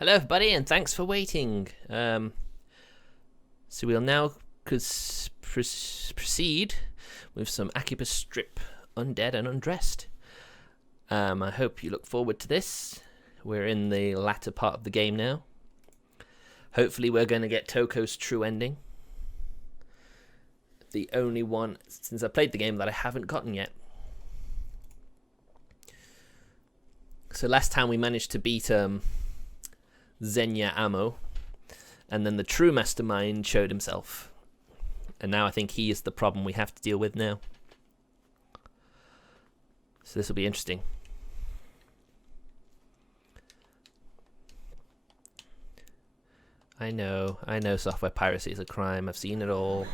Hello everybody and thanks for waiting. So we'll now proceed with some Akiba strip, Undead and Undressed. I hope you look forward to this. We're in the latter part of the game now. Hopefully we're going to get Tohko's true ending. The only one since I played the game that I haven't gotten yet. So last time we managed to beat Xenia Ammo, and then the true mastermind showed himself, and now I think he is the problem we have to deal with now. So this will be interesting. I know software piracy is a crime. I've seen it all.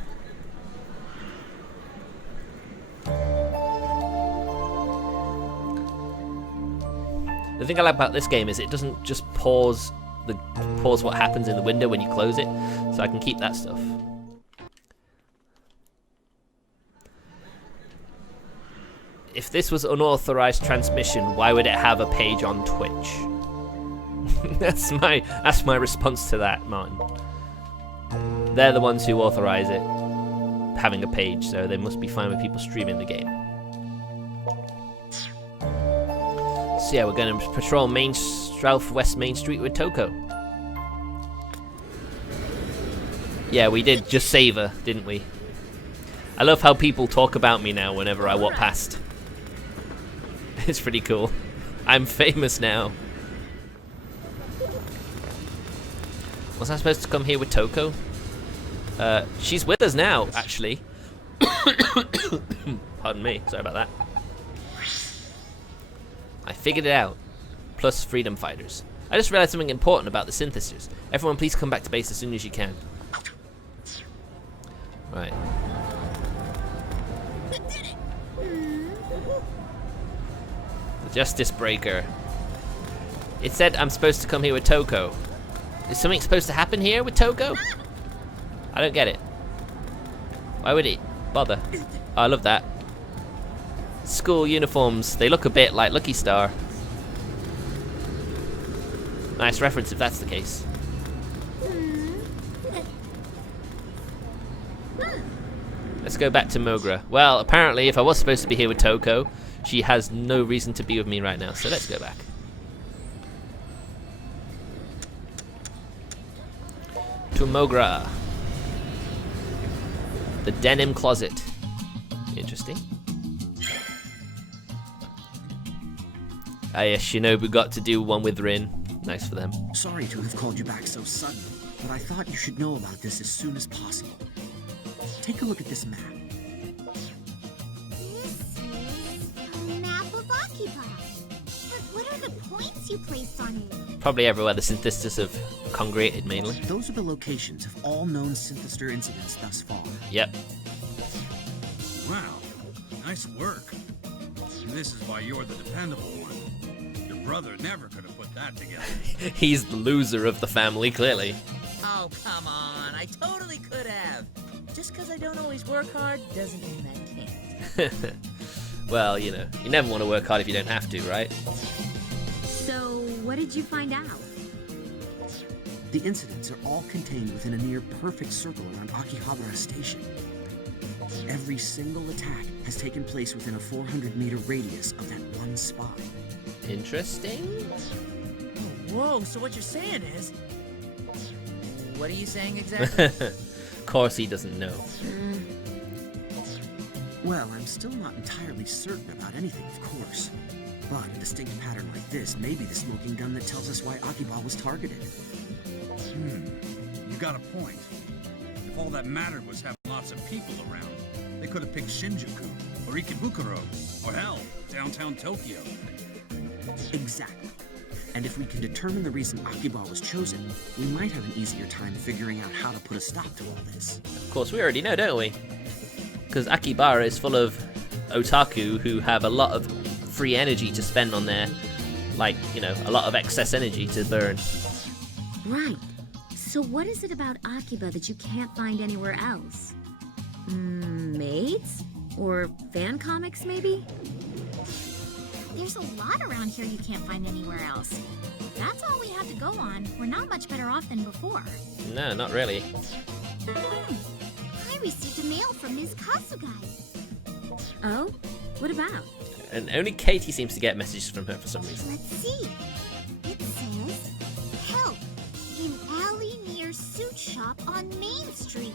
The thing I like about this game is it doesn't just pause what happens in the window when you close it, so I can keep that stuff. If this was unauthorized transmission, why would it have a page on Twitch? that's my response to that, Martin. They're the ones who authorize it having a page, so they must be fine with people streaming the game. So yeah, we're going to patrol Southwest Main Street with Tohko. Yeah, we did just save her, didn't we? I love how people talk about me now whenever I walk past. It's pretty cool. I'm famous now. Was I supposed to come here with Tohko? She's with us now, actually. Pardon me, sorry about that. I figured it out. Plus freedom fighters. I just realized something important about the synthesizers. Everyone please come back to base as soon as you can. Right. The Justice Breaker. It said I'm supposed to come here with Tohko. Is something supposed to happen here with Tohko? I don't get it. Why would he bother? Oh, I love that. School uniforms, they look a bit like Lucky Star. Nice reference if that's the case. Let's go back to Mogra. Well, apparently if I was supposed to be here with Tohko, she has no reason to be with me right now, so let's go back. To Mogra. The denim closet. Interesting. Ah yes, Shinobu got to do one with Rin. Nice for them. Sorry to have called you back so sudden, but I thought you should know about this as soon as possible. Take a look at this map. This is a map of Akiba. But what are the points you placed on it? Probably everywhere the synthesizers have congregated mainly. Those are the locations of all known synthesizer incidents thus far. Yep. Wow, nice work. This is why you're the dependable one. Your brother never could have put that together. He's the loser of the family, clearly. Oh, come on. I totally could have. Just because I don't always work hard doesn't mean I can't. Well, you know, you never want to work hard if you don't have to, right? So, what did you find out? The incidents are all contained within a near-perfect circle around Akihabara Station. Every single attack has taken place within a 400-meter radius of that one spot. Interesting. Whoa, so what you're saying is... What are you saying exactly? Of course he doesn't know. Well, I'm still not entirely certain about anything, of course. But a distinct pattern like this may be the smoking gun that tells us why Akiba was targeted. You got a point. If all that mattered was having lots of people around, they could have picked Shinjuku, or Ikebukuro, or hell, downtown Tokyo. Exactly. And if we can determine the reason Akiba was chosen, we might have an easier time figuring out how to put a stop to all this. Of course, we already know, don't we? Because Akiba is full of otaku who have a lot of free energy to spend on their, like, you know, a lot of excess energy to burn. Right. So what is it about Akiba that you can't find anywhere else? Maids? Or fan comics, maybe? There's a lot around here you can't find anywhere else. that's all we have to go on, we're not much better off than before. No, not really. I received a mail from Ms. Kasugai. Oh? What about? And only Katie seems to get messages from her for some reason. Let's see. It says, help, in alley near suit shop on Main Street.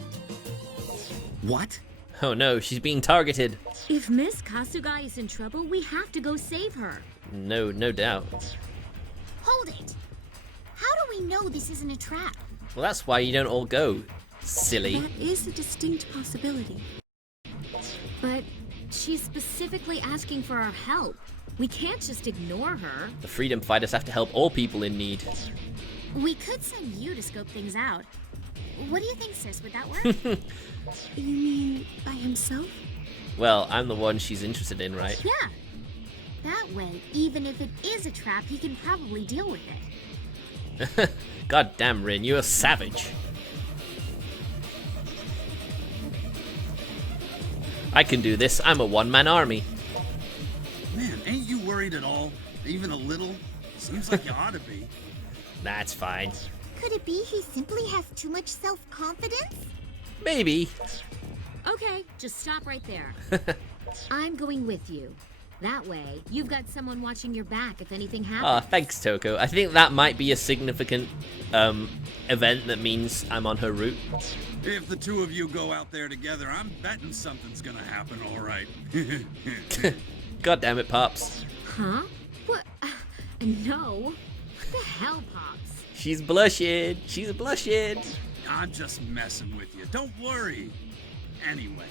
What? Oh no, she's being targeted. If Miss Kasugai is in trouble, we have to go save her. No doubt. Hold it. How do we know this isn't a trap? Well, that's why you don't all go, silly. That is a distinct possibility. But she's specifically asking for our help. We can't just ignore her. The freedom fighters have to help all people in need. We could send you to scope things out. What do you think, sis? Would that work? You mean by himself? Well, I'm the one she's interested in, right? Yeah. That way, even if it is a trap, he can probably deal with it. God damn, Rin, you're a savage. I can do this. I'm a one-man army. Man, ain't you worried at all? Even a little? Seems like you ought to be. That's fine. Could it be he simply has too much self-confidence? Maybe. Okay, just stop right there. I'm going with you. That way, you've got someone watching your back if anything happens. Ah, thanks, Tohko. I think that might be a significant event that means I'm on her route. If the two of you go out there together, I'm betting something's gonna happen, all right. God damn it, Pops. Huh? What? No. What the hell, Pops? She's blushing. She's blushing. I'm just messing with you. Don't worry. Anyway,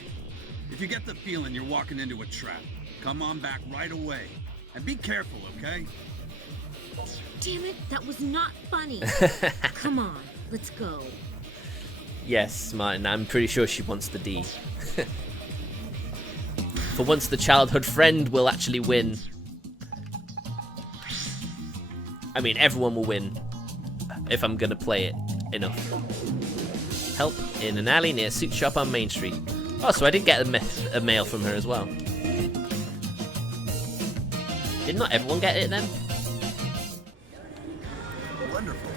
if you get the feeling you're walking into a trap, come on back right away. And be careful, okay? Damn it, that was not funny. Come on, let's go. Yes, Martin, I'm pretty sure she wants the D. For once, the childhood friend will actually win. I mean, everyone will win if I'm gonna play it enough. Help in an alley near suit shop on Main Street. Oh, so I did get a mail from her as well. Did not everyone get it then? Wonderful.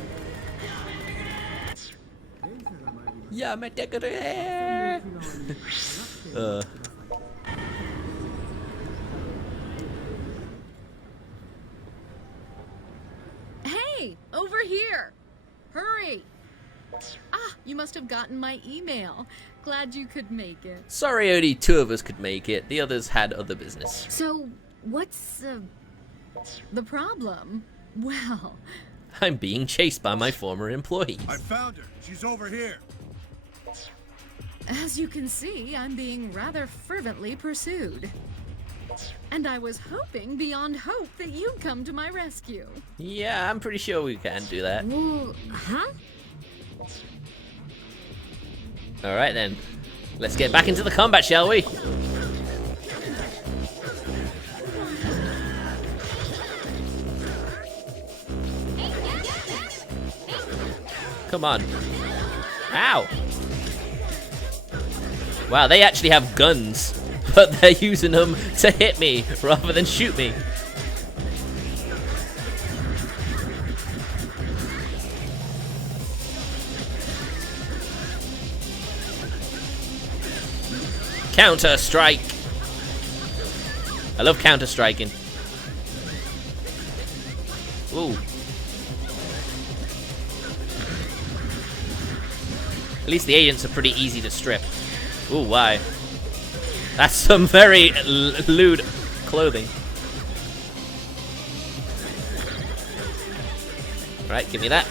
Yeah, my decorator. Hey, over here! Hurry! Ah, you must have gotten my email. Glad you could make it. Sorry, only two of us could make it. The others had other business. So, what's The problem? Well, I'm being chased by my former employees. I found her. She's over here. as you can see, I'm being rather fervently pursued. And I was hoping beyond hope that you'd come to my rescue. Yeah, I'm pretty sure we can do that. well, huh? Alright then. Let's get back into the combat, shall we? Come on. Ow! Wow, they actually have guns, but they're using them to hit me rather than shoot me. Counter-strike! I love counter-striking. Ooh. At least the agents are pretty easy to strip. Ooh, why? That's some very lewd clothing. Right, give me that.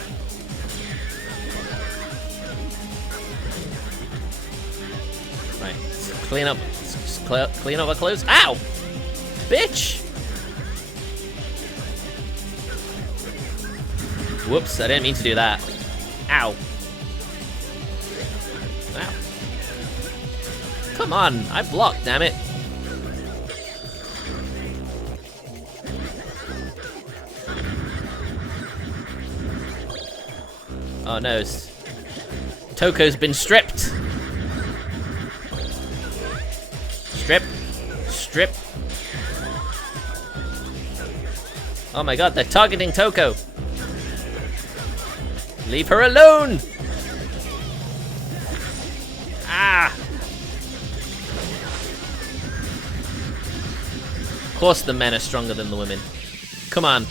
Right, clean up. Clean up our clothes. Ow! Bitch! Whoops, I didn't mean to do that. Ow. Ow. Come on, I blocked, damn it. Oh no, Tohko's been stripped. Strip. Strip. Oh my god, they're targeting Tohko. Leave her alone! Ah! Of course the men are stronger than the women. Come on.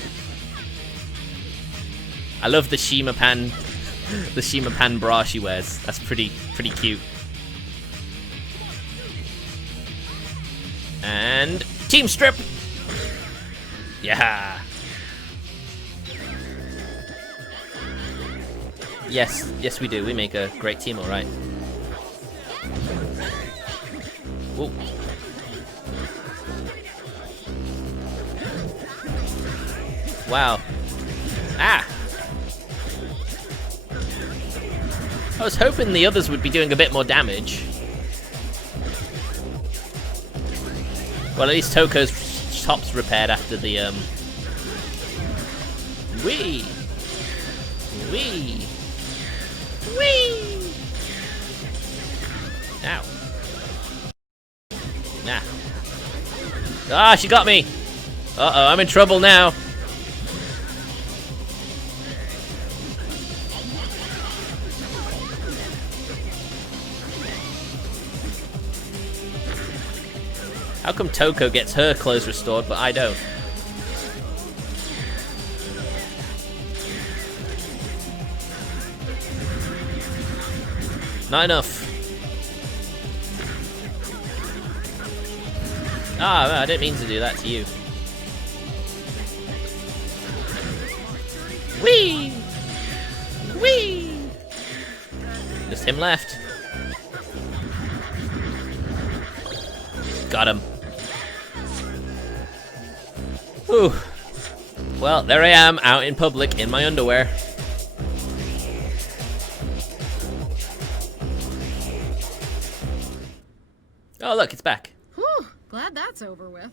I love the Shima Pan bra she wears. That's pretty cute. And team strip. Yeah. Yes we do. We make a great team, all right. Whoa. Wow. Ah. I was hoping the others would be doing a bit more damage. Well, at least Tohko's top's repaired after the Wee! Wee! Wee! Ow. Nah. Ah, she got me! Uh-oh, I'm in trouble now. How come Tohko gets her clothes restored, but I don't? Not enough. Ah, I didn't mean to do that to you. Whee! Whee! Just him left. Got him. Whew. Well, there I am, out in public in my underwear. Oh, look, it's back. Whew, glad that's over with.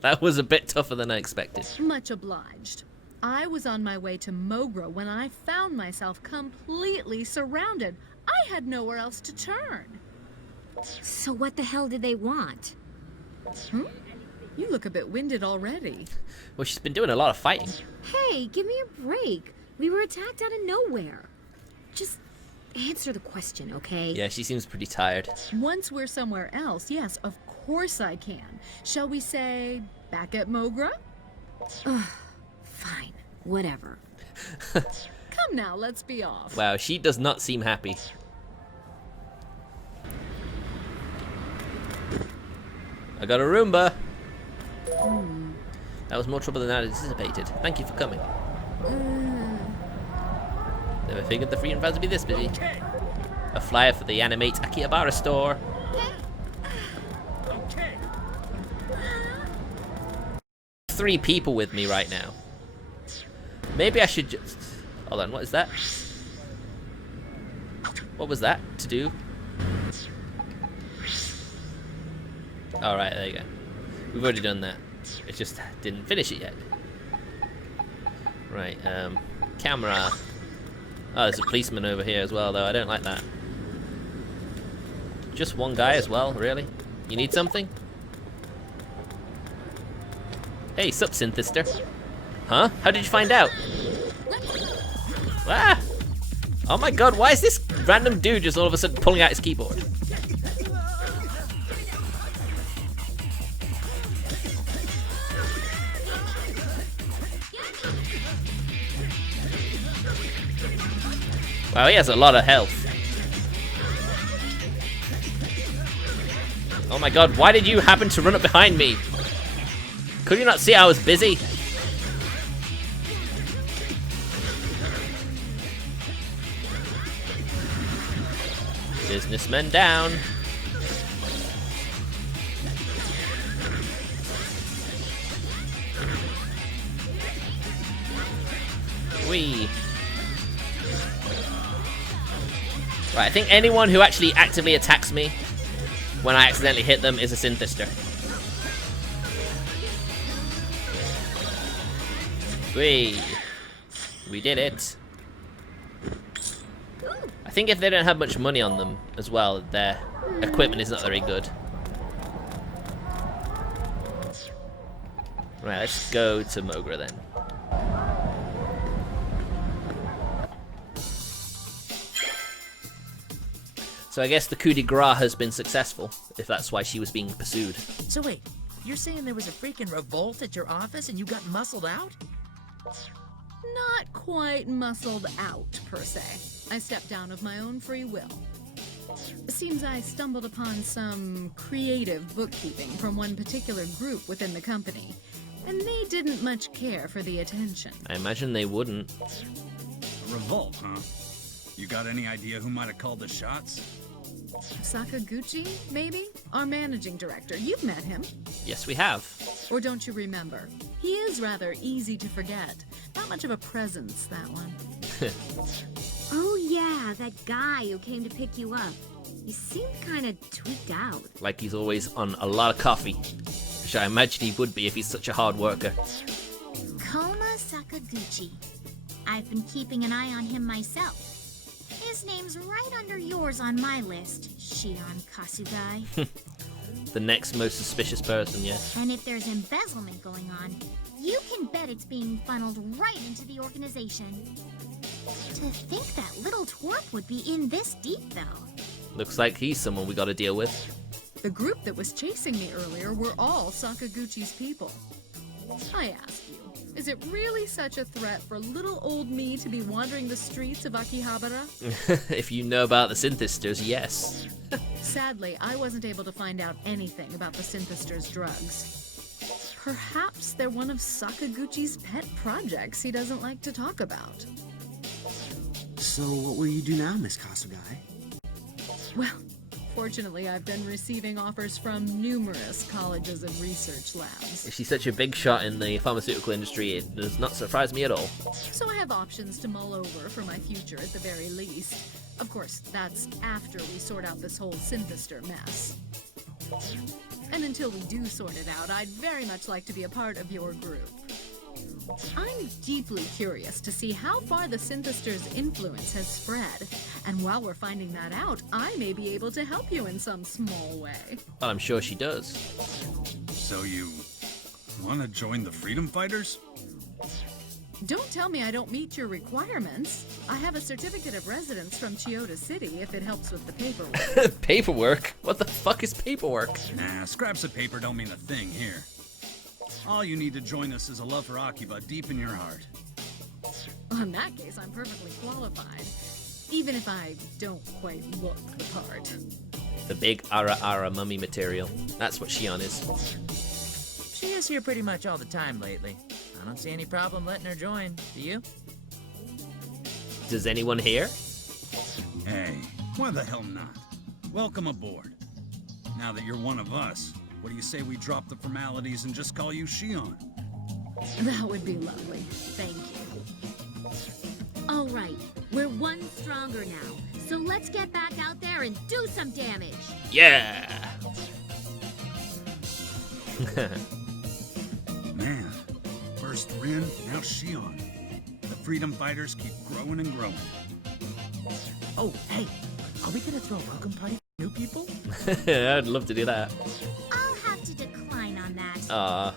That was a bit tougher than I expected. Much obliged. I was on my way to Mogra when I found myself completely surrounded. I had nowhere else to turn. So what the hell did they want? Hmm? You look a bit winded already. Well, she's been doing a lot of fighting. Hey, give me a break. We were attacked out of nowhere. Just answer the question, okay? Yeah, she seems pretty tired. Once we're somewhere else, yes, of course I can. Shall we say back at Mogra? Ugh, fine. Whatever. Come now, let's be off. Wow, she does not seem happy. I got a Roomba. That was more trouble than I anticipated. Thank you for coming. Never figured the freedom fans would be this busy. A flyer for the Animate Akiba store. Three people with me right now. Maybe I should just... Hold on, what is that? What was that to do? Alright, there you go. We've already done that. It just didn't finish it yet. Right, camera. Oh, there's a policeman over here as well, though. I don't like that. Just one guy as well, really? You need something? Hey, sup, Synthister? Huh? How did you find out? Ah! Oh my god, why is this random dude just all of a sudden pulling out his keyboard? Wow, he has a lot of health. Oh my god, why did you happen to run up behind me? Could you not see I was busy? Businessmen down. Whee. Right, I think anyone who actually actively attacks me when I accidentally hit them is a Synthister. We did it. I think if they don't have much money on them as well, their equipment is not very good. Right, let's go to Mogra then. So I guess the coup de grace has been successful, if that's why she was being pursued. So wait, you're saying there was a freaking revolt at your office and you got muscled out? Not quite muscled out, per se. I stepped down of my own free will. Seems I stumbled upon some creative bookkeeping from one particular group within the company, and they didn't much care for the attention. I imagine they wouldn't. A revolt, huh? You got any idea who might have called the shots? Sakaguchi, maybe? Our managing director. You've met him. Yes, we have. Or don't you remember? He is rather easy to forget. Not much of a presence, that one. Oh yeah, that guy who came to pick you up. He seemed kind of tweaked out. Like he's always on a lot of coffee, which I imagine he would be if he's such a hard worker. Koma Sakaguchi. I've been keeping an eye on him myself. His name's right under yours on my list, Shion Kasugai. The next most suspicious person, yes. And if there's embezzlement going on, you can bet it's being funneled right into the organization. To think that little twerp would be in this deep, though. Looks like he's someone we gotta deal with. The group that was chasing me earlier were all Sakaguchi's people. I ask you, is it really such a threat for little old me to be wandering the streets of Akihabara? If you know about the Synthesters, yes. Sadly, I wasn't able to find out anything about the Synthesters' drugs. Perhaps they're one of Sakaguchi's pet projects he doesn't like to talk about. So what will you do now, Miss Kasugai? Well, fortunately, I've been receiving offers from numerous colleges and research labs. If she's such a big shot in the pharmaceutical industry, it does not surprise me at all. So I have options to mull over for my future at the very least. Of course, that's after we sort out this whole Synthester mess. And until we do sort it out, I'd very much like to be a part of your group. I'm deeply curious to see how far the Synthester's influence has spread. And while we're finding that out, I may be able to help you in some small way. Well, I'm sure she does. So you want to join the Freedom Fighters? Don't tell me I don't meet your requirements. I have a certificate of residence from Chiyoda City if it helps with the paperwork. Paperwork? What the fuck is paperwork? Nah, scraps of paper don't mean a thing here. All you need to join us is a love for Akiba deep in your heart. Well, in that case, I'm perfectly qualified. Even if I don't quite look the part. The big ara mummy material. That's what Shion is. She is here pretty much all the time lately. I don't see any problem letting her join. Do you? Does anyone here? Hey, why the hell not? Welcome aboard. Now that you're one of us, what do you say we drop the formalities and just call you Shion? That would be lovely. Thank you. All right, we're one stronger now. So let's get back out there and do some damage. Yeah! Man, first Rin, now Shion. The Freedom Fighters keep growing and growing. Oh, hey, are we gonna throw a welcome party for new people? I'd love to do that. I'll have to decline on that.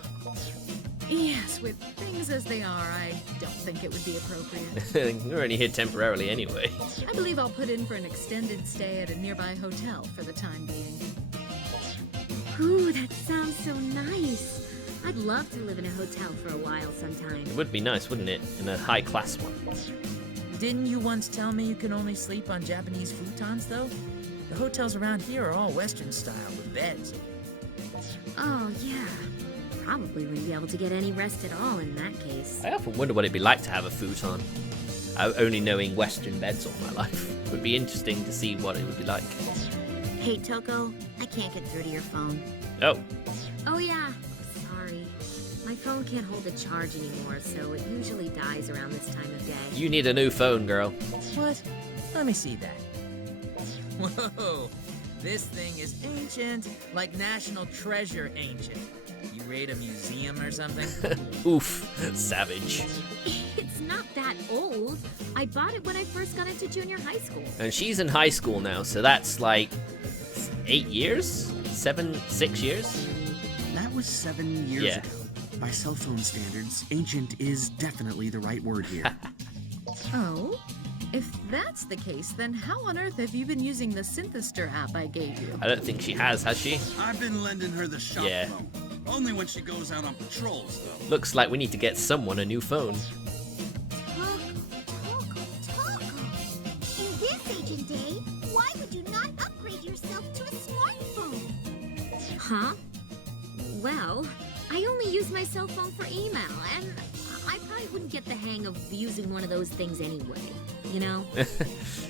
Yes, with things as they are, I don't think it would be appropriate. We're only here temporarily anyway. I believe I'll put in for an extended stay at a nearby hotel for the time being. Ooh, that sounds so nice. I'd love to live in a hotel for a while sometime. It would be nice, wouldn't it? In a high-class one. Didn't you once tell me you can only sleep on Japanese futons, though? The hotels around here are all Western style with beds. Oh, yeah. Probably wouldn't be able to get any rest at all in that case. I often wonder what it'd be like to have a futon. Only knowing Western beds all my life. It would be interesting to see what it would be like. Hey, Tohko, I can't get through to your phone. Oh. Oh, yeah. Sorry. My phone can't hold a charge anymore, so it usually dies around this time of day. You need a new phone, girl. What? Let me see that. Whoa! This thing is ancient, like National Treasure ancient. You raid a museum or something? Oof. Savage. It's not that old. I bought it when I first got into junior high school. And she's in high school now, so that's like 8 years? 6 years? That was 7 years Yeah. ago. By cell phone standards, ancient is definitely the right word here. Oh? If that's the case, then how on earth have you been using the Synthester app I gave you? I don't think she has she? I've been lending her the shop Yeah. phone. Only when she goes out on patrols, though. Looks like we need to get someone a new phone. In this ancient day, why would you not upgrade yourself to a smartphone? Huh? Well, I only use my cell phone for email, and I probably wouldn't get the hang of using one of those things anyway, you know?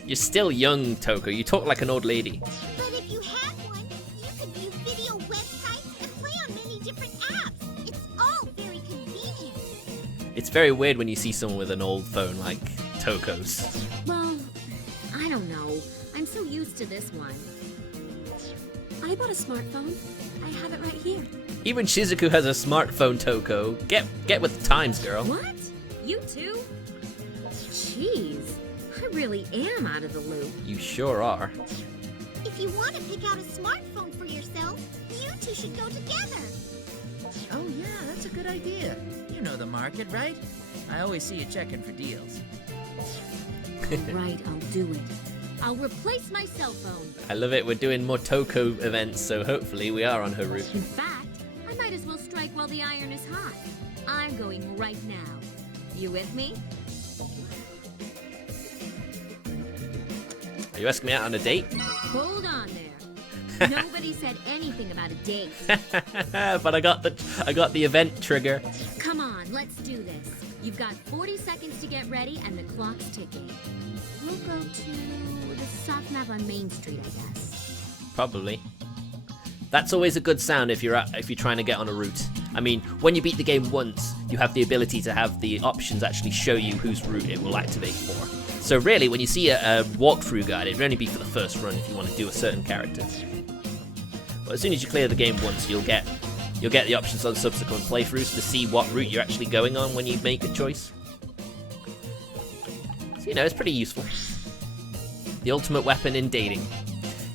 You're still young, Tohko. You talk like an old lady. But if you had one, you could view video websites and play on many different apps. It's all very convenient. It's very weird when you see someone with an old phone like Tohko's. Well, I don't know. I'm so used to this one. I bought a smartphone. I have it right here. Even Shizuku has a smartphone, Tohko. Get with the times, girl. What? You too? Jeez, I really am out of the loop. You sure are. If you want to pick out a smartphone for yourself, you two should go together. Oh yeah, that's a good idea. You know the market, right? I always see you checking for deals. Right, I'll do it. I'll replace my cell phone. I love it. We're doing more Tohko events, so hopefully we are on her route. In fact, I might as well strike while the iron is hot. I'm going right now. You with me? Are you asking me out on a date? Hold on there. Nobody said anything about a date. But I got the event trigger. Come on, let's do this. You've got 40 seconds to get ready, and the clock's ticking. We'll go to the soft map on Main Street, I guess. Probably. That's always a good sound if you're trying to get on a route. I mean, when you beat the game once, you have the ability to have the options actually show you whose route it will activate for. So really, when you see a walkthrough guide, it'd only be for the first run if you want to do a certain character. But as soon as you clear the game once, you'll get the options on subsequent playthroughs to see what route you're actually going on when you make a choice. So, you know, it's pretty useful. The ultimate weapon in dating.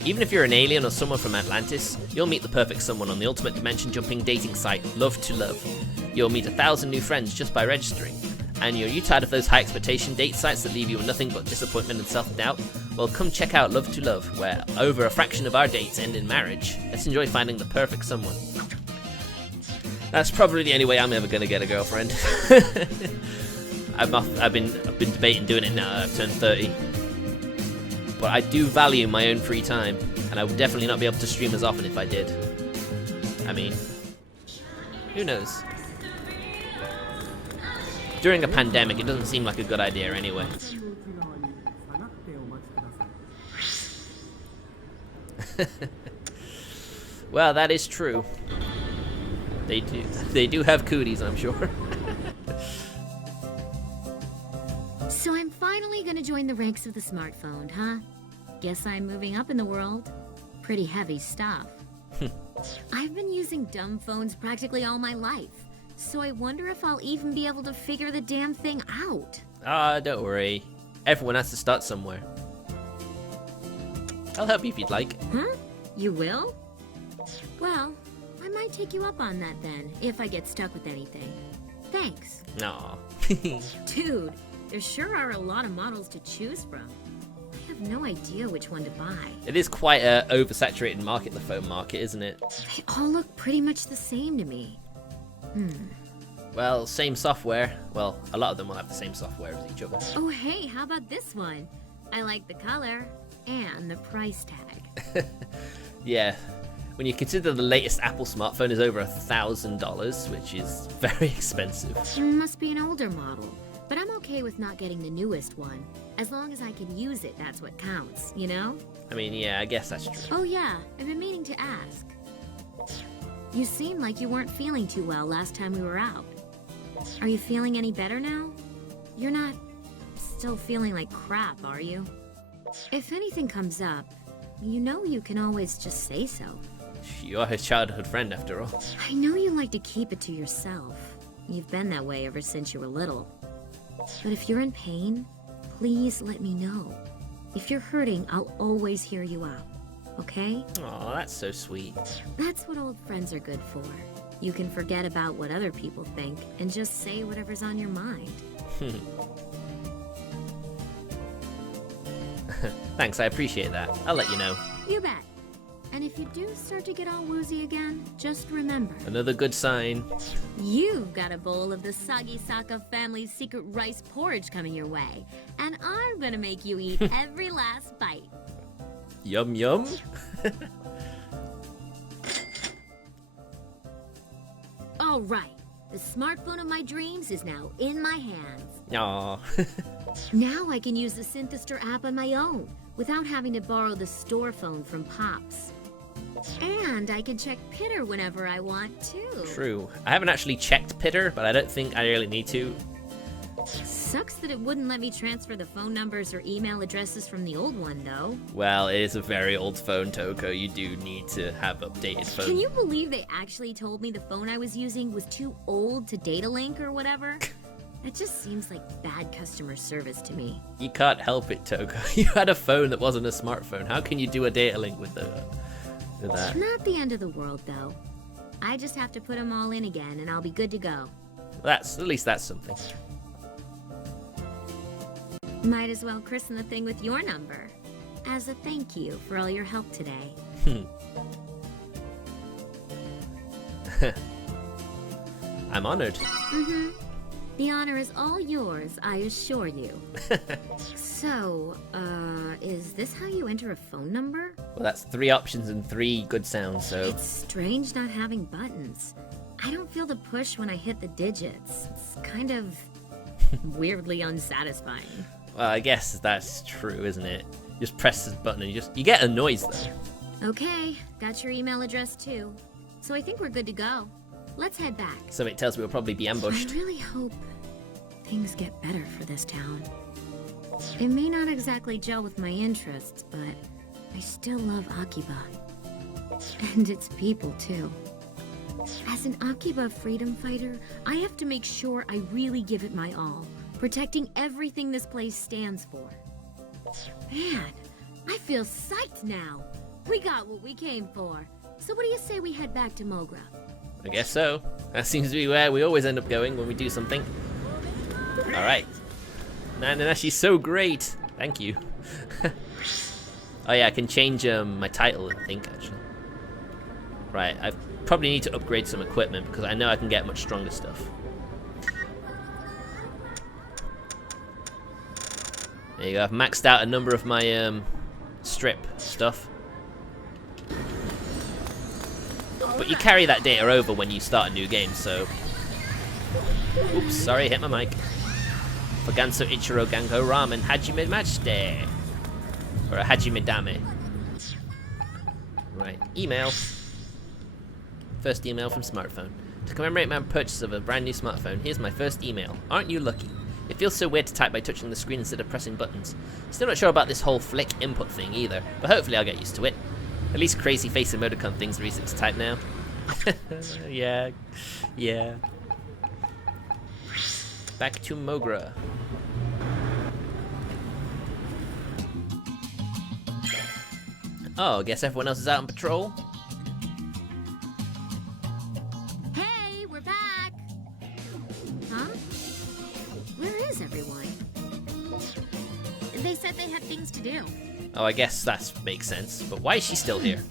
Even if you're an alien or someone from Atlantis, you'll meet the perfect someone on the ultimate dimension jumping dating site, Love to Love. You'll meet 1,000 new friends just by registering. And are you tired of those high expectation date sites that leave you with nothing but disappointment and self-doubt? Well, come check out Love to Love, where over a fraction of our dates end in marriage. Let's enjoy finding the perfect someone. That's probably the only way I'm ever gonna get a girlfriend. I've been debating doing it now that I've turned 30. But I do value my own free time, and I would definitely not be able to stream as often if I did. I mean, who knows? During a pandemic, it doesn't seem like a good idea anyway. Well, that is true. They do have cooties, I'm sure. So I'm finally gonna join the ranks of the smartphone, huh? Guess I'm moving up in the world. Pretty heavy stuff. I've been using dumb phones practically all my life, so I wonder if I'll even be able to figure the damn thing out. Don't worry. Everyone has to start somewhere. I'll help you if you'd like. Huh? You will? Well, I might take you up on that then, if I get stuck with anything. Thanks. Aw. Dude, there sure are a lot of models to choose from. I have no idea which one to buy. It is quite a oversaturated market, the phone market, isn't it? They all look pretty much the same to me. Well, same software. Well, a lot of them will have the same software as each other. Oh hey, how about this one? I like the color and the price tag. Yeah. When you consider the latest Apple smartphone is over $1,000, which is very expensive. Must be an older model, but I'm okay with not getting the newest one. As long as I can use it, that's what counts, you know? I mean, yeah, I guess that's true. Oh yeah, I've been meaning to ask. You seemed like you weren't feeling too well last time we were out. Are you feeling any better now? You're not still feeling like crap, are you? If anything comes up, you know you can always just say so. You're his childhood friend, after all. I know you like to keep it to yourself. You've been that way ever since you were little. But if you're in pain, please let me know. If you're hurting, I'll always hear you out. Okay? Aw, that's so sweet. That's what old friends are good for. You can forget about what other people think and just say whatever's on your mind. Thanks, I appreciate that. I'll let you know. You bet. And if you do start to get all woozy again, just remember, Another good sign. you've got a bowl of the Sagisaka family's secret rice porridge coming your way, and I'm gonna make you eat every last bite. Yum yum. All right, the smartphone of my dreams is now in my hands. Aw. Now I can use the Synthester app on my own, without having to borrow the store phone from Pops. And I can check Pitter whenever I want, too. True. I haven't actually checked Pitter, but I don't think I really need to. Sucks that it wouldn't let me transfer the phone numbers or email addresses from the old one, though. Well, it is a very old phone, Tohko. You do need to have updated phone. Can you believe they actually told me the phone I was using was too old to data link or whatever? It just seems like bad customer service to me. You can't help it, Tohko. You had a phone that wasn't a smartphone. How can you do a data link with that? Not the end of the world, though. I just have to put them all in again, and I'll be good to go. At least that's something. Might as well christen the thing with your number, as a thank you for all your help today. I'm honored. Mm-hmm. The honor is all yours, I assure you. So, is this how you enter a phone number? Well, that's 3 options and 3 good sounds, so... It's strange not having buttons. I don't feel the push when I hit the digits. It's kind of weirdly unsatisfying. Well, I guess that's true, isn't it? Just press this button and you get a noise, though. Okay, got your email address too. So I think we're good to go. Let's head back. So it tells me we'll probably be ambushed. I really hope things get better for this town. It may not exactly gel with my interests, but I still love Akiba. And its people, too. As an Akiba freedom fighter, I have to make sure I really give it my all, protecting everything this place stands for. Man, I feel psyched now. We got what we came for. So what do you say we head back to Mogra? I guess so. That seems to be where we always end up going when we do something. Alright. Nah, she's so great. Thank you. Oh yeah, I can change my title, I think, actually. Right, I probably need to upgrade some equipment because I know I can get much stronger stuff. There you go, I've maxed out a number of my strip stuff. But you carry that data over when you start a new game, so... Oops, sorry, hit my mic. Faganso Ichiro Gango Ramen Hajime Machite. Or a Hajime Dame. Right, email. First email from smartphone. To commemorate my purchase of a brand new smartphone, here's my first email. Aren't you lucky? It feels so weird to type by touching the screen instead of pressing buttons. Still not sure about this whole flick input thing either, but hopefully I'll get used to it. At least crazy face emoticon things are easy to type now. Yeah. Back to Mogra. Oh, guess everyone else is out on patrol? Hey, we're back! Huh? Where is everyone? They said they had things to do. Oh, I guess that makes sense. But why is she still here?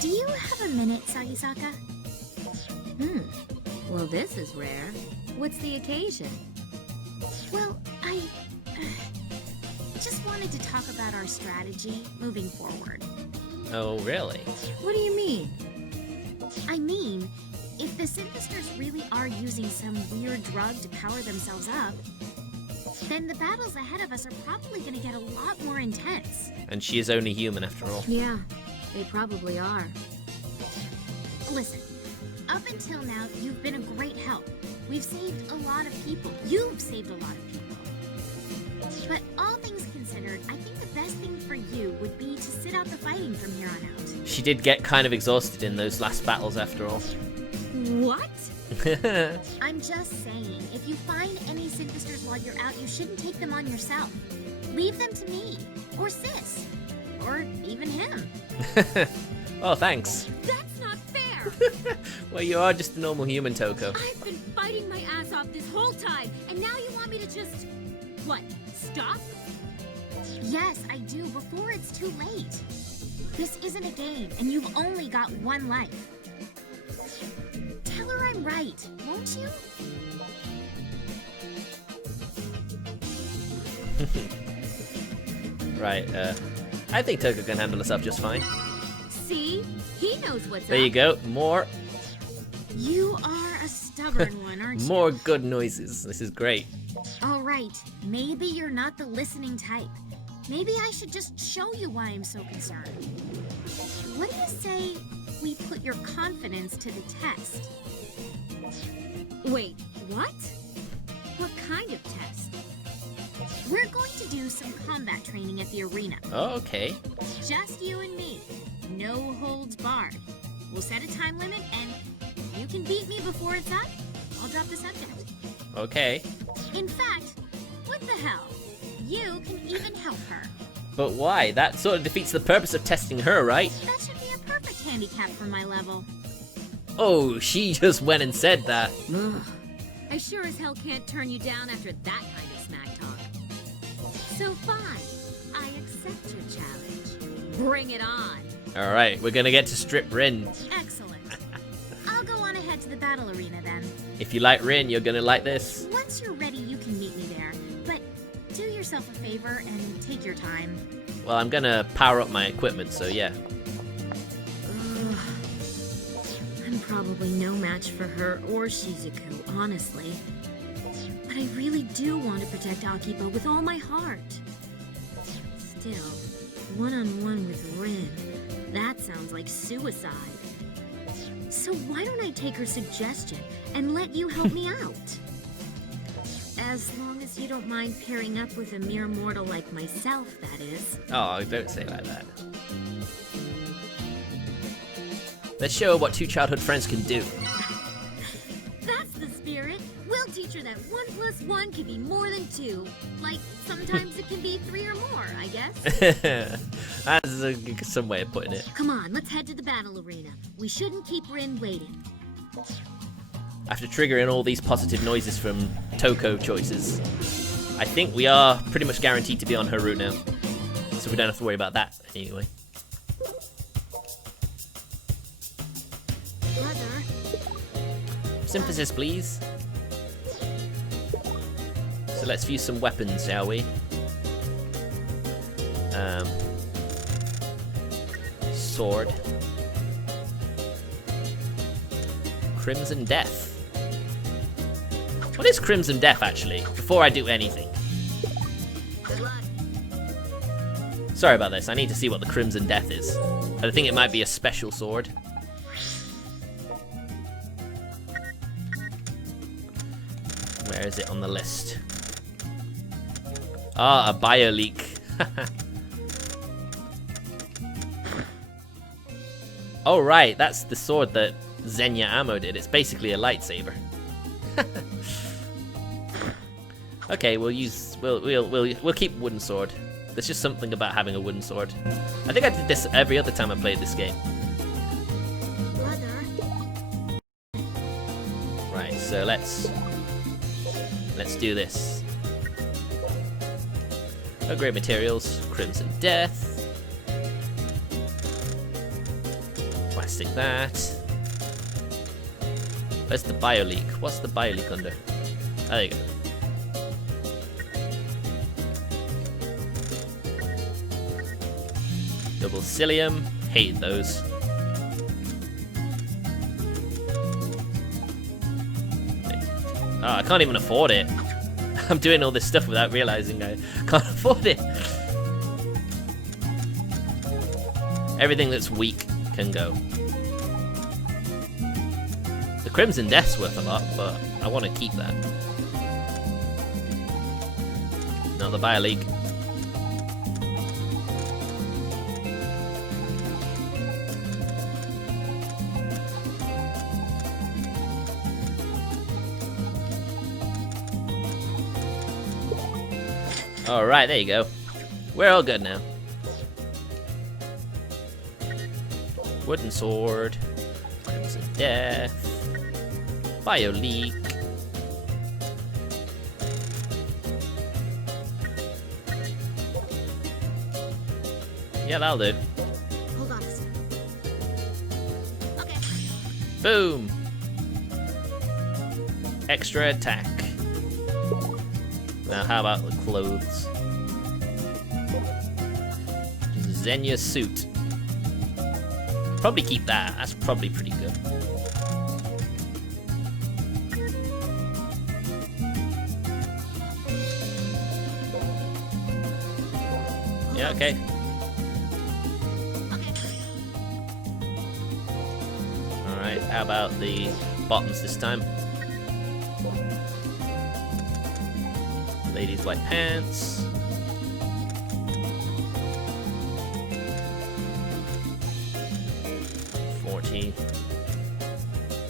Do you have a minute, Sagisaka? Well, this is rare. What's the occasion? Well, I just wanted to talk about our strategy moving forward. Oh, really? What do you mean? I mean, if the Synthesters really are using some weird drug to power themselves up, then the battles ahead of us are probably going to get a lot more intense. And she is only human after all. Yeah, they probably are. Listen, up until now, you've been a great help. We've saved a lot of people. You've saved a lot of people. But all things considered, I think the best thing for you would be to sit out the fighting from here on out. She did get kind of exhausted in those last battles after all. What? I'm just saying, if you find any Synthesters while you're out, you shouldn't take them on yourself. Leave them to me, or Sis, or even him. Oh, thanks. That's not fair! Well, you are just a normal human, Tohko. I've been fighting my ass off this whole time, and now you want me to just... what, stop? Yes, I do, before it's too late. This isn't a game, and you've only got one life. Tell her I'm right, won't you? Right, I think Tohka can handle herself just fine. See? He knows what's There up. you go. More You are a stubborn one, aren't you? more good noises. This is great. All right, maybe you're not the listening type. Maybe I should just show you why I'm so concerned. What do you say we put your confidence to the test? Wait, what? What kind of test? We're going to do some combat training at the arena. Oh, okay. Just you and me. No holds barred. We'll set a time limit, and if you can beat me before it's up, I'll drop the subject. Okay. In fact, what the hell? You can even help her. But why? That sort of defeats the purpose of testing her, right? That should be a perfect handicap for my level. Oh, she just went and said that. Ugh. I sure as hell can't turn you down after that kind of smack talk. So fine, I accept your challenge. Bring it on. Alright, we're gonna get to strip Rin. Excellent. I'll go on ahead to the battle arena then. If you like Rin, you're gonna like this. Once you're ready, you can meet me there. But do yourself a favor and take your time. Well, I'm gonna power up my equipment, so yeah. Ugh. I'm probably no match for her or Shizuku, honestly. But I really do want to protect Akiba with all my heart. Still, one-on-one with Rin, that sounds like suicide. So why don't I take her suggestion and let you help me out? As long as you don't mind pairing up with a mere mortal like myself, that is. Oh, don't say it like that. Let's show her what two childhood friends can do. That's the spirit. We'll teach her that 1 + 1 can be more than 2. Like, sometimes it can be 3 or more, I guess. That's some way of putting it. Come on, let's head to the battle arena. We shouldn't keep Rin waiting. After triggering all these positive noises from Tohko choices, I think we are pretty much guaranteed to be on her route now. So we don't have to worry about that anyway. Brother, Synthesis, please. So let's view some weapons, shall we? Sword. Crimson Death. What is Crimson Death, actually? Before I do anything. good luck. Sorry about this, I need to see what the Crimson Death is. I think it might be a special sword. Where is it on the list? Ah, a bio leak. Oh right, that's the sword that Xenia Ammo did. It's basically a lightsaber. Okay, we'll keep wooden sword. There's just something about having a wooden sword. I think I did this every other time I played this game. Brother, Right, so let's do this. Upgrade materials, Crimson Death. Plastic that. Where's the bio leak? What's the bio leak under? Oh, there you go. Double Cilium. Hate those. Oh, I can't even afford it. I'm doing all this stuff without realizing I can't afford it. Everything that's weak can go. The Crimson Death's worth a lot, but I want to keep that. Not the bio leak. Alright, there you go. We're all good now. Wooden sword. Crimson Death. Bio leak. Yeah, that'll do. Hold on a second. Okay. Boom! Extra attack. Now, how about the clothes? Xenia suit. Probably keep that. That's probably pretty good. Yeah, okay. Alright, how about the bottoms this time? Ladies' white pants.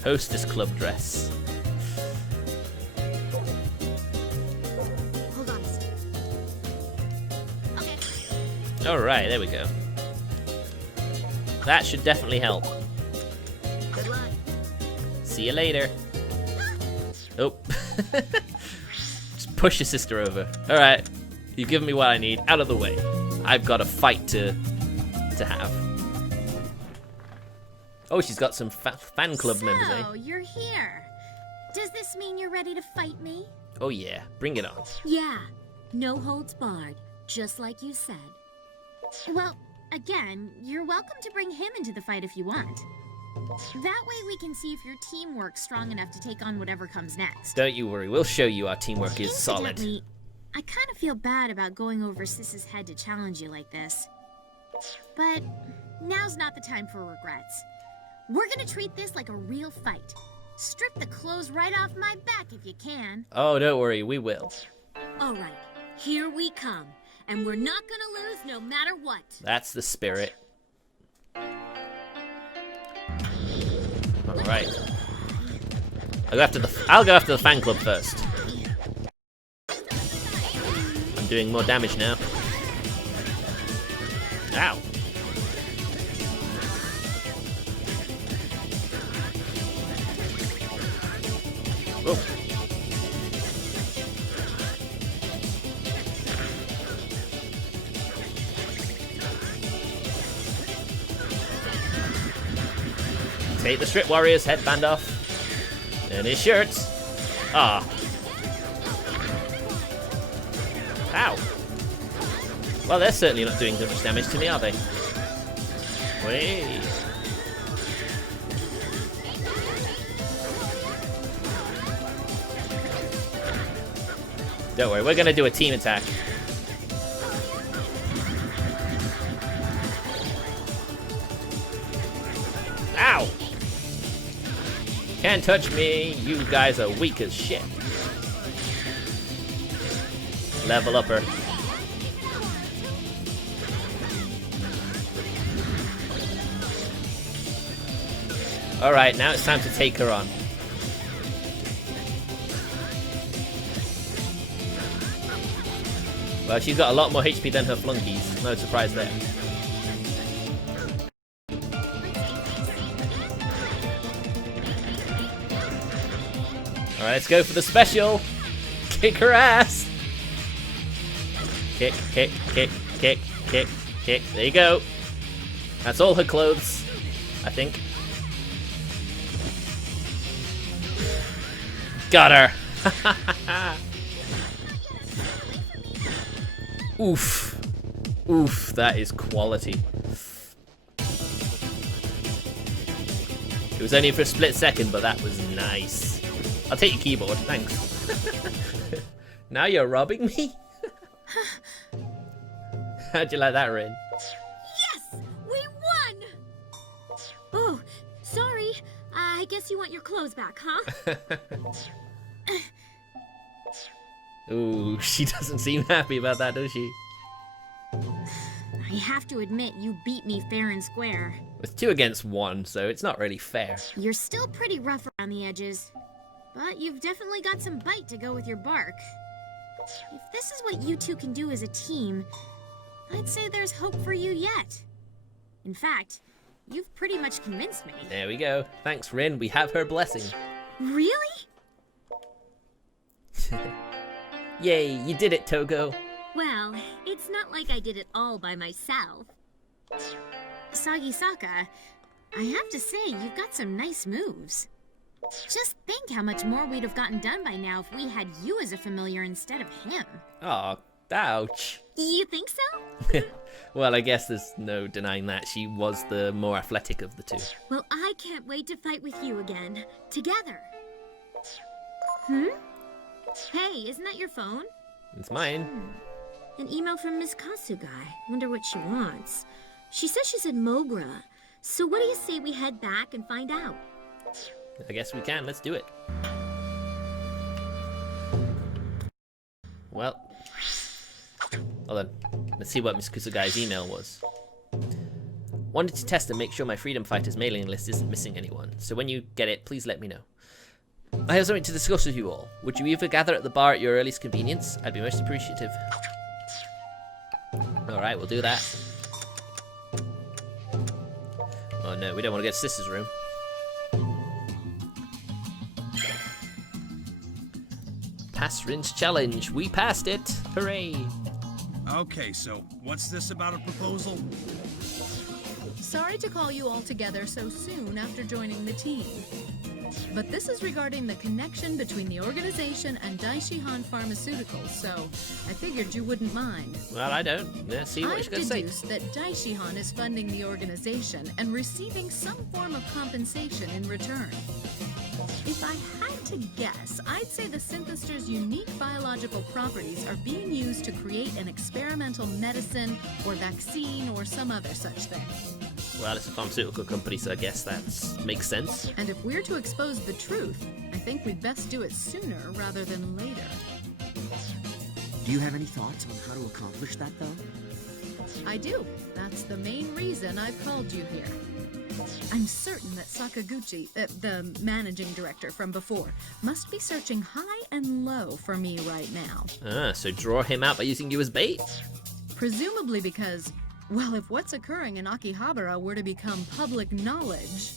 Hostess club dress. Hold on a second. Okay. Alright, there we go. That should definitely help. Good luck. See you later. Oh. Just push your sister over. Alright. You've given me what I need. Out of the way. I've got a fight to have. Oh, she's got some fan club members, eh? So, you're here. Does this mean you're ready to fight me? Oh yeah, bring it on. Yeah, no holds barred, just like you said. Well, again, you're welcome to bring him into the fight if you want. That way we can see if your teamwork's strong enough to take on whatever comes next. Don't you worry, we'll show you our teamwork is solid. Incidentally, I kind of feel bad about going over Sis's head to challenge you like this. But now's not the time for regrets. We're gonna treat this like a real fight. Strip the clothes right off my back if you can. Oh, don't worry, we will. All right, here we come, and we're not gonna lose no matter what. That's the spirit. All right. I'll go after the fan club first. I'm doing more damage now. Ow. Whoa. Take the Strip Warrior's headband off. And his shirts. Ah. Ow. Well, they're certainly not doing much damage to me, are they? Wait. Don't worry, we're gonna do a team attack. Ow! Can't touch me, you guys are weak as shit. Level up her. Alright, now it's time to take her on. Well, she's got a lot more HP than her flunkies. No surprise there. Alright, let's go for the special. Kick her ass. Kick, kick, kick, kick, kick, kick. There you go. That's all her clothes, I think. Got her. Oof. Oof, that is quality. It was only for a split second, but that was nice. I'll take your keyboard, thanks. Now you're robbing me? How'd you like that, Rin? Yes! We won! Oh, sorry. I guess you want your clothes back, huh? Ooh, she doesn't seem happy about that, does she? I have to admit, you beat me fair and square. It's 2 against 1, so it's not really fair. You're still pretty rough around the edges, but you've definitely got some bite to go with your bark. If this is what you two can do as a team, I'd say there's hope for you yet. In fact, you've pretty much convinced me. There we go. Thanks, Rin. We have her blessing. Really? Yay, you did it, Tohko. Well, it's not like I did it all by myself. Sagisaka, I have to say, you've got some nice moves. Just think how much more we'd have gotten done by now if we had you as a familiar instead of him. Aw, ouch. You think so? Well, I guess there's no denying that. She was the more athletic of the two. Well, I can't wait to fight with you again. Together. Hey, isn't that your phone? It's mine. An email from Miss Kasugai. Wonder what she wants. She says she's at Mogra. So what do you say we head back and find out? I guess we can. Let's do it. Well, hold on. Let's see what Miss Kusugai's email was. Wanted to test and make sure my Freedom Fighters mailing list isn't missing anyone. So when you get it, please let me know. I have something to discuss with you all. Would you either gather at the bar at your earliest convenience? I'd be most appreciative. Alright, we'll do that. Oh no, we don't want to get Sister's room. Pass rinse challenge. We passed it. Hooray. Okay, so what's this about a proposal? Sorry to call you all together so soon after joining the team. But this is regarding the connection between the organization and Daishihan Pharmaceuticals, so I figured you wouldn't mind. Well, I don't. Yeah, see what I've you're going to say. deduced that Daishihan is funding the organization and receiving some form of compensation in return. If I had to guess, I'd say the Synthester's unique biological properties are being used to create an experimental medicine or vaccine or some other such thing. Well, it's a pharmaceutical company, so I guess that makes sense. And if we're to expose the truth, I think we'd best do it sooner rather than later. Do you have any thoughts on how to accomplish that, though? I do. That's the main reason I've called you here. I'm certain that Sakaguchi, the managing director from before, must be searching high and low for me right now. Ah, so draw him out by using you as bait? Presumably because, well, if what's occurring in Akihabara were to become public knowledge,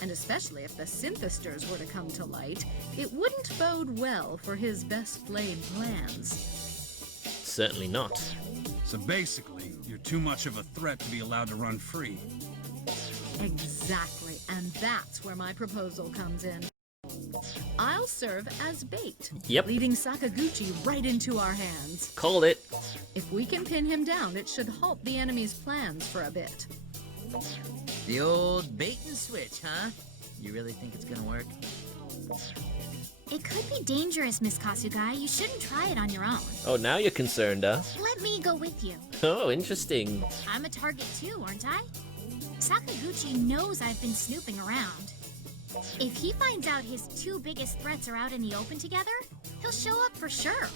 and especially if the Synthesters were to come to light, it wouldn't bode well for his best laid plans. Certainly not. So basically, you're too much of a threat to be allowed to run free. Exactly, and that's where my proposal comes in. I'll serve as bait, Yep. leading Sakaguchi right into our hands. Called it. If we can pin him down, it should halt the enemy's plans for a bit. The old bait and switch, huh? You really think it's gonna work? It could be dangerous, Miss Kasugai. You shouldn't try it on your own. Oh, now you're concerned, huh? Let me go with you. Oh, interesting. I'm a target too, aren't I? Sakaguchi knows I've been snooping around. If he finds out his two biggest threats are out in the open together, he'll show up for sure.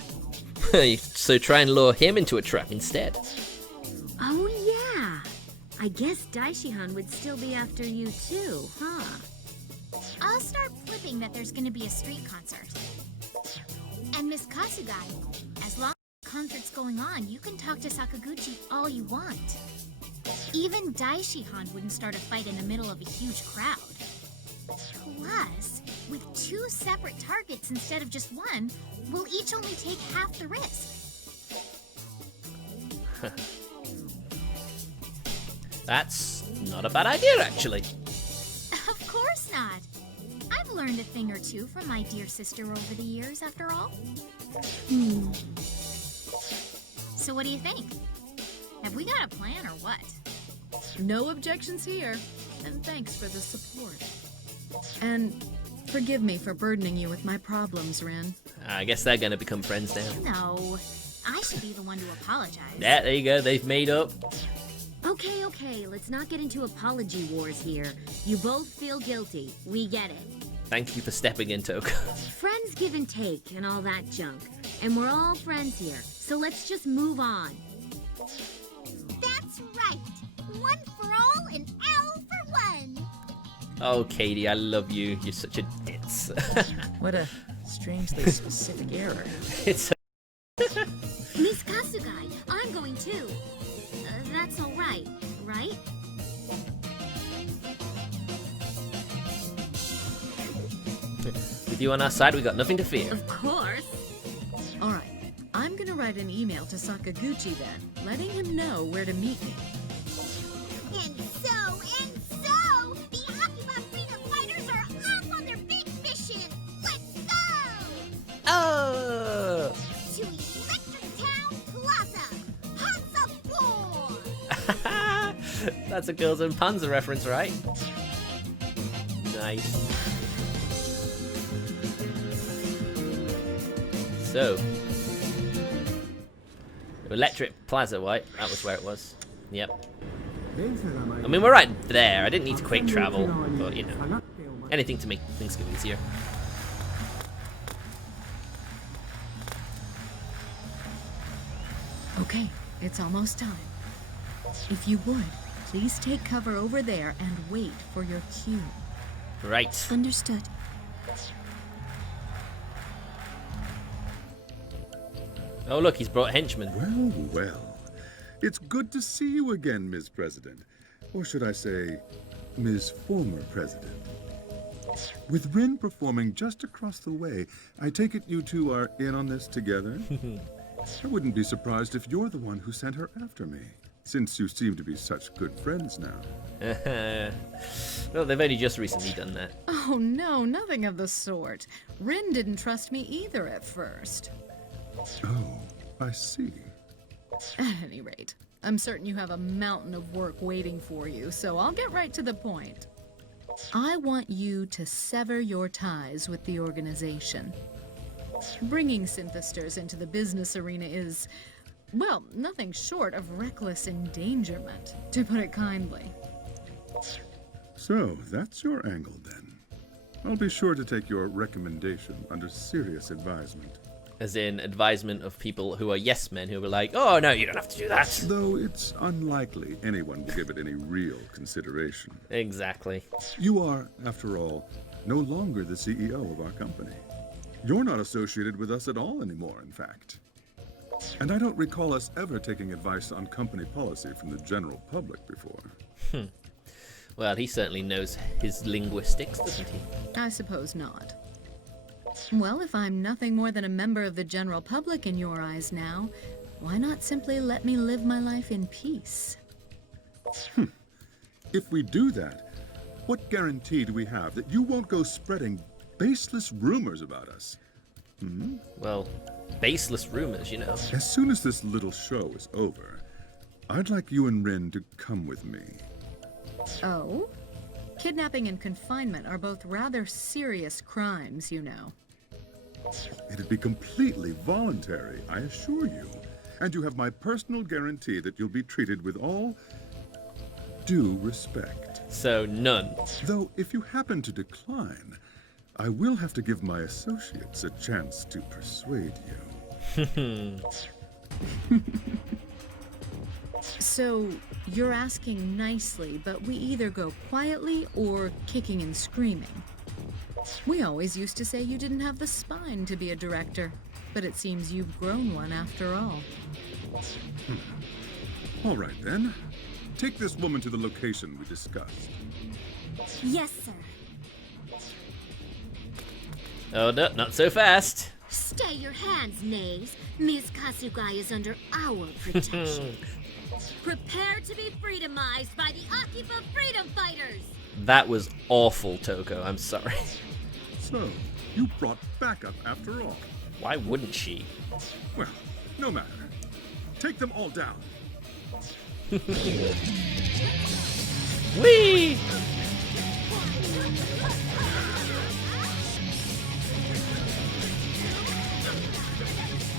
So try and lure him into a trap instead. Oh, yeah. I guess Daishihan would still be after you too, huh? I'll start flipping that there's gonna be a street concert. And Miss Kasugai, as long as the concert's going on, you can talk to Sakaguchi all you want. Even Daishihan wouldn't start a fight in the middle of a huge crowd. Plus, with two separate targets instead of just one, we'll each only take half the risk. That's not a bad idea, actually. Of course not. I've learned a thing or two from my dear sister over the years, after all. So what do you think? Have we got a plan or what? No objections here, and thanks for the support. And forgive me for burdening you with my problems, Ren. I guess they're gonna become friends now. No, I should be the one to apologize. Yeah, there you go. They've made up. Okay, let's not get into apology wars here. You both feel guilty. We get it. Thank you for stepping in, Tohka. Friends give and take and all that junk. And we're all friends here, so let's just move on. That's right. One for all and all for one. Oh, Katie, I love you. You're such a ditz. What a strangely specific error. It's Miss Kasugai, I'm going too. That's all right, right? with you on our side, we got nothing to fear. Of course. All right, I'm gonna write an email to Sakaguchi then, letting him know where to meet me. And so, the Akiba freedom fighters are off on their big mission. Let's go! Oh! To Electric Town Plaza, Hansa 4! That's a Girls and Panzer reference, right? Nice. So, Electric Plaza, right? That was where it was. Yep. I mean, we're right there. I didn't need to quick travel, but you know, anything to make things go easier. Okay, it's almost time. If you would, please take cover over there and wait for your cue. Right. Understood. Oh, look, he's brought henchmen. Well, well. It's good to see you again, Ms. President. Or should I say, Ms. Former President. With Rin performing just across the way, I take it you two are in on this together? I wouldn't be surprised if you're the one who sent her after me, since you seem to be such good friends now. Well, they've only just recently done that. Oh no, nothing of the sort. Rin didn't trust me either at first. Oh, I see. At any rate, I'm certain you have a mountain of work waiting for you, so I'll get right to the point. I want you to sever your ties with the organization. Bringing synthesters into the business arena is, well, nothing short of reckless endangerment, to put it kindly. So, that's your angle then. I'll be sure to take your recommendation under serious advisement. As in advisement of people who are yes men who were like, oh no, you don't have to do that. Though it's unlikely anyone will give it any real consideration. Exactly. You are, after all, no longer the CEO of our company. You're not associated with us at all anymore, in fact. And I don't recall us ever taking advice on company policy from the general public before. Well, he certainly knows his linguistics, doesn't he? I suppose not. Well, if I'm nothing more than a member of the general public in your eyes now, why not simply let me live my life in peace? If we do that, what guarantee do we have that you won't go spreading baseless rumors about us? Well, baseless rumors, you know. As soon as this little show is over, I'd like you and Rin to come with me. Oh? Kidnapping and confinement are both rather serious crimes, you know. It'd be completely voluntary, I assure you. And you have my personal guarantee that you'll be treated with all due respect. So, none. Though, if you happen to decline, I will have to give my associates a chance to persuade you. So, you're asking nicely, but we either go quietly or kicking and screaming. We always used to say you didn't have the spine to be a director, but it seems you've grown one after all. All right, then. Take this woman to the location we discussed. Yes, sir. Oh, no, not so fast. Stay your hands, knaves. Ms. Kasugai is under our protection. Prepare to be freedomized by the Akiba freedom fighters! That was awful, Tohko. I'm sorry. So, you brought backup after all. Why wouldn't she? Well, no matter. Take them all down. Whee!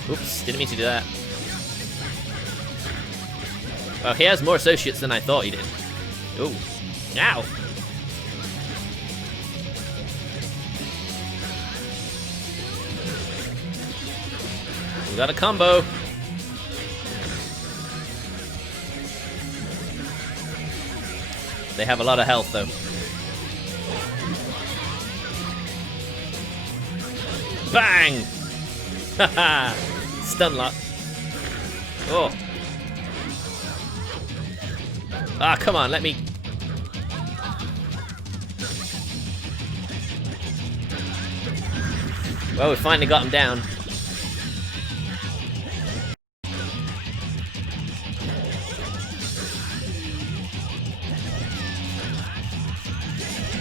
Oops, didn't mean to do that. Well, he has more associates than I thought he did. Ooh. Ow! We got a combo. They have a lot of health, though. Bang! Haha! Stun lock. Oh. Ah, come on, let me... Well, we finally got him down.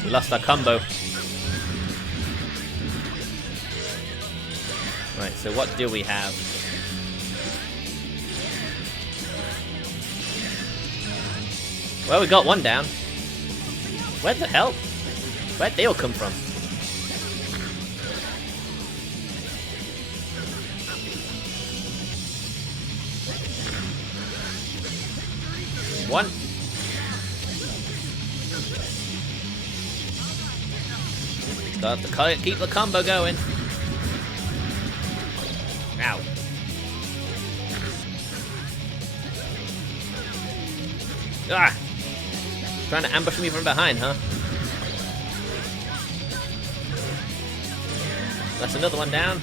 We lost our combo. Right, so what do we have? Well, we got one down. Where the hell? Where'd they all come from? One. Got to keep the combo going. Ow. Ah! Trying to ambush me from behind, huh? That's another one down.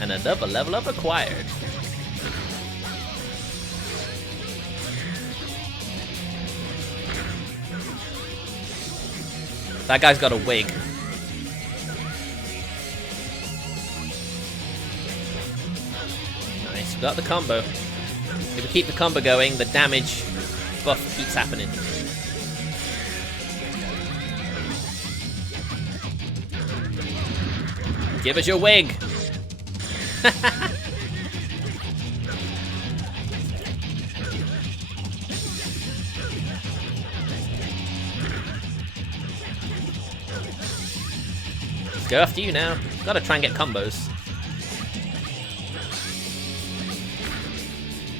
And another level up acquired. That guy's got a wig. Nice, we got the combo. If we keep the combo going, the damage buff keeps happening. Give us your wig! Let's go after you now. Gotta try and get combos.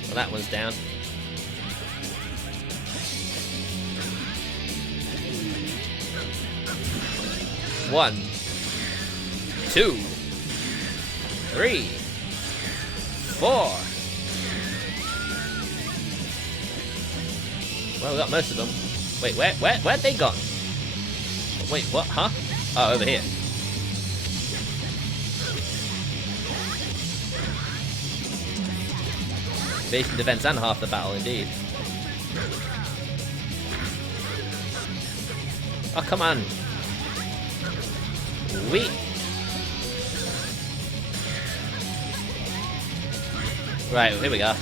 Well, that one's down. One, 2, 3, 4. Well, we got most of them. Wait, where'd they gone? Wait, what? Huh? Oh, over here. Evasion, defense, and half the battle, indeed. Oh, come on. Wait. Right, here we go.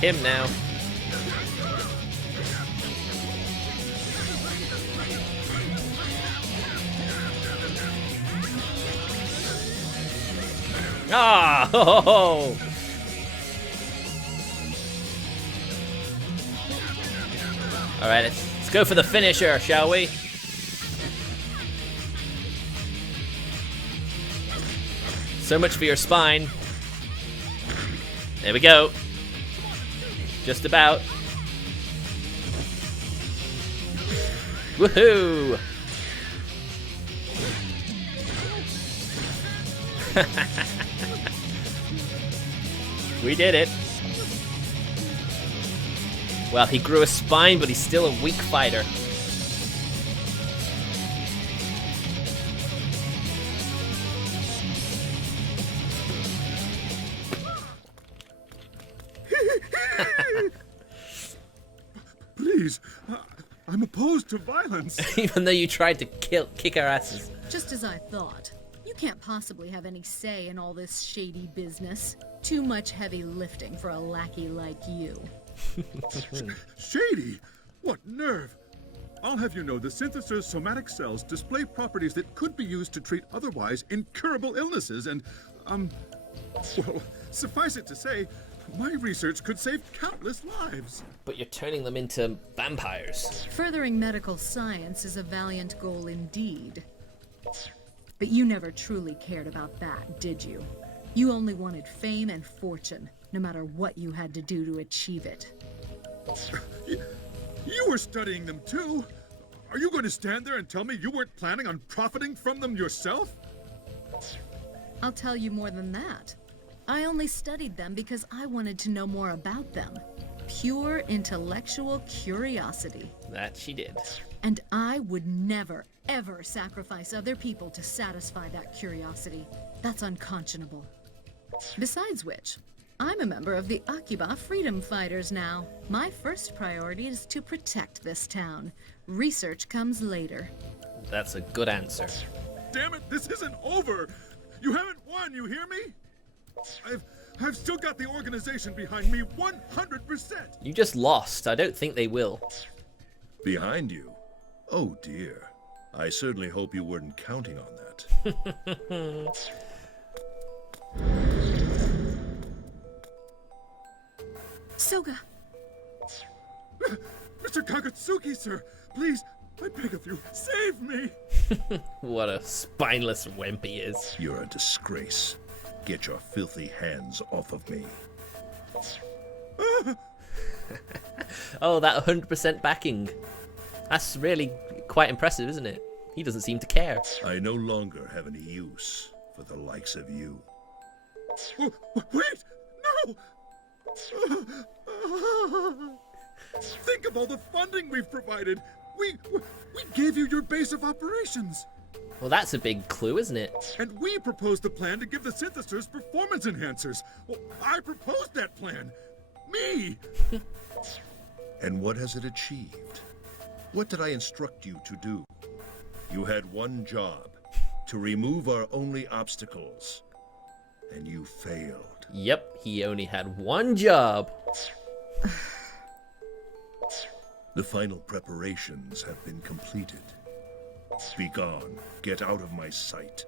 Him now. Ah! Ho, ho, ho. All right, let's go for the finisher, shall we? So much for your spine. There we go. Just about. Woohoo! We did it. Well, he grew a spine, but he's still a weak fighter. Please, I'm opposed to violence. Even though you tried to kick our asses. Just as I thought. You can't possibly have any say in all this shady business. Too much heavy lifting for a lackey like you. Shady? What nerve! I'll have you know the syntheser's somatic cells display properties that could be used to treat otherwise incurable illnesses and, well, suffice it to say, my research could save countless lives. But you're turning them into vampires. Furthering medical science is a valiant goal indeed. But you never truly cared about that, did you? You only wanted fame and fortune, no matter what you had to do to achieve it. You were studying them too. Are you going to stand there and tell me you weren't planning on profiting from them yourself? I'll tell you more than that. I only studied them because I wanted to know more about them. Pure intellectual curiosity. That she did. And I would never, ever sacrifice other people to satisfy that curiosity. That's unconscionable. Besides which, I'm a member of the Akiba Freedom Fighters now. My first priority is to protect this town. Research comes later. That's a good answer. Damn it, this isn't over. You haven't won, you hear me? I've still got the organization behind me 100%. You just lost. I don't think they will. Behind you? Oh dear. I certainly hope you weren't counting on that. Soga, Mr. Kagutsuki, sir! Please, I beg of you, save me! What a spineless wimp he is. You're a disgrace. Get your filthy hands off of me. Oh, that 100% backing. That's really quite impressive, isn't it? He doesn't seem to care. I no longer have any use for the likes of you. Wait! No! Think of all the funding we've provided! We gave you your base of operations! Well, that's a big clue, isn't it? And we proposed the plan to give the synthesizers performance enhancers! Well, I proposed that plan! Me! And what has it achieved? What did I instruct you to do? You had one job, to remove our only obstacles. And you failed. Yep, he only had one job. The final preparations have been completed. Be gone. Get out of my sight.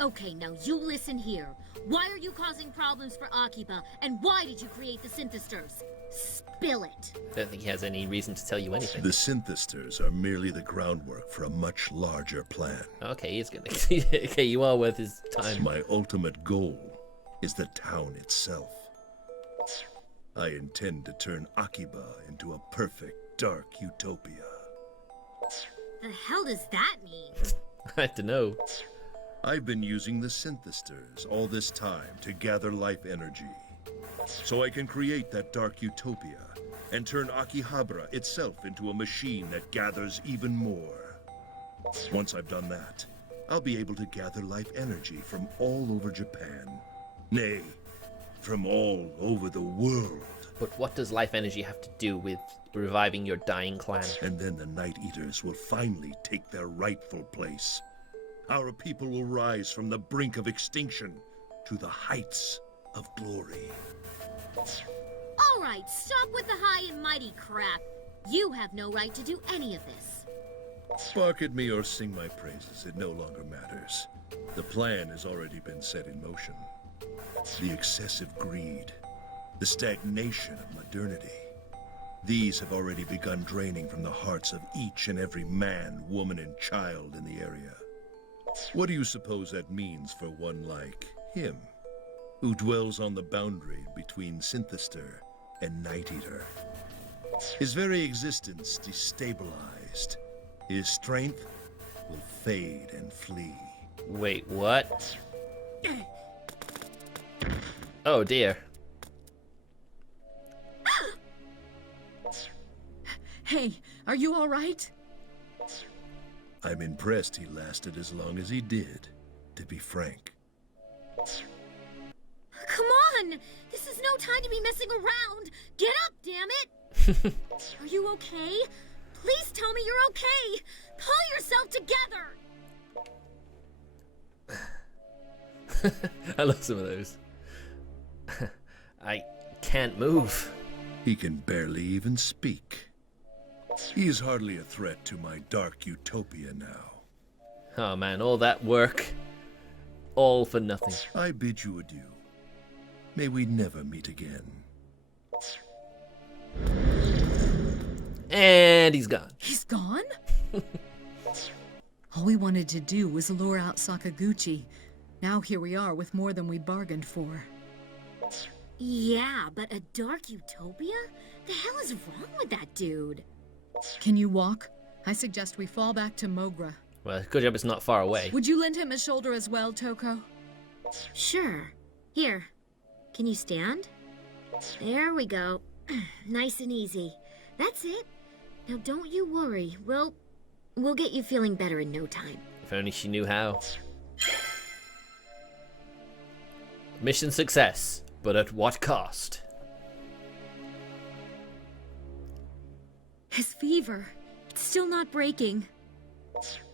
Okay, now you listen here. Why are you causing problems for Akiba, and why did you create the synthesizers? Spill it. I don't think he has any reason to tell you anything. The synthesizers are merely the groundwork for a much larger plan. Okay, he's gonna. Okay, you are worth his time. My ultimate goal is the town itself. I intend to turn Akiba into a perfect dark utopia. The hell does that mean? I don't know. I've been using the synthesizers all this time to gather life energy, so I can create that dark utopia and turn Akihabara itself into a machine that gathers even more. Once I've done that, I'll be able to gather life energy from all over Japan. Nay, from all over the world. But what does life energy have to do with reviving your dying clan? And then the Night Eaters will finally take their rightful place. Our people will rise from the brink of extinction to the heights of glory. All right, stop with the high and mighty crap. You have no right to do any of this. Bark at me or sing my praises, it no longer matters. The plan has already been set in motion. The excessive greed, the stagnation of modernity. These have already begun draining from the hearts of each and every man, woman, and child in the area. What do you suppose that means for one like him, who dwells on the boundary between Synthester and Night Eater? His very existence destabilized. His strength will fade and flee. Wait, what? Oh dear. hey, are you all right? I'm impressed he lasted as long as he did, to be frank. Come on! This is no time to be messing around! Get up, damn it! Are you okay? Please tell me you're okay! Pull yourself together! I love some of those. I can't move. He can barely even speak. He is hardly a threat to my dark utopia now. Oh man, all that work, all for nothing. I bid you adieu. May we never meet again. And he's gone. He's gone? All we wanted to do was lure out Sakaguchi. Now here we are with more than we bargained for. Yeah, but a dark utopia? The hell is wrong with that dude? Can you walk? I suggest we fall back to Mogra. Well, good job it's not far away. Would you lend him a shoulder as well, Tohko? Sure. Here. Can you stand? There we go. Nice and easy. That's it. Now don't you worry. We'll get you feeling better in no time. If only she knew how. Mission success, but at what cost? His fever. It's still not breaking.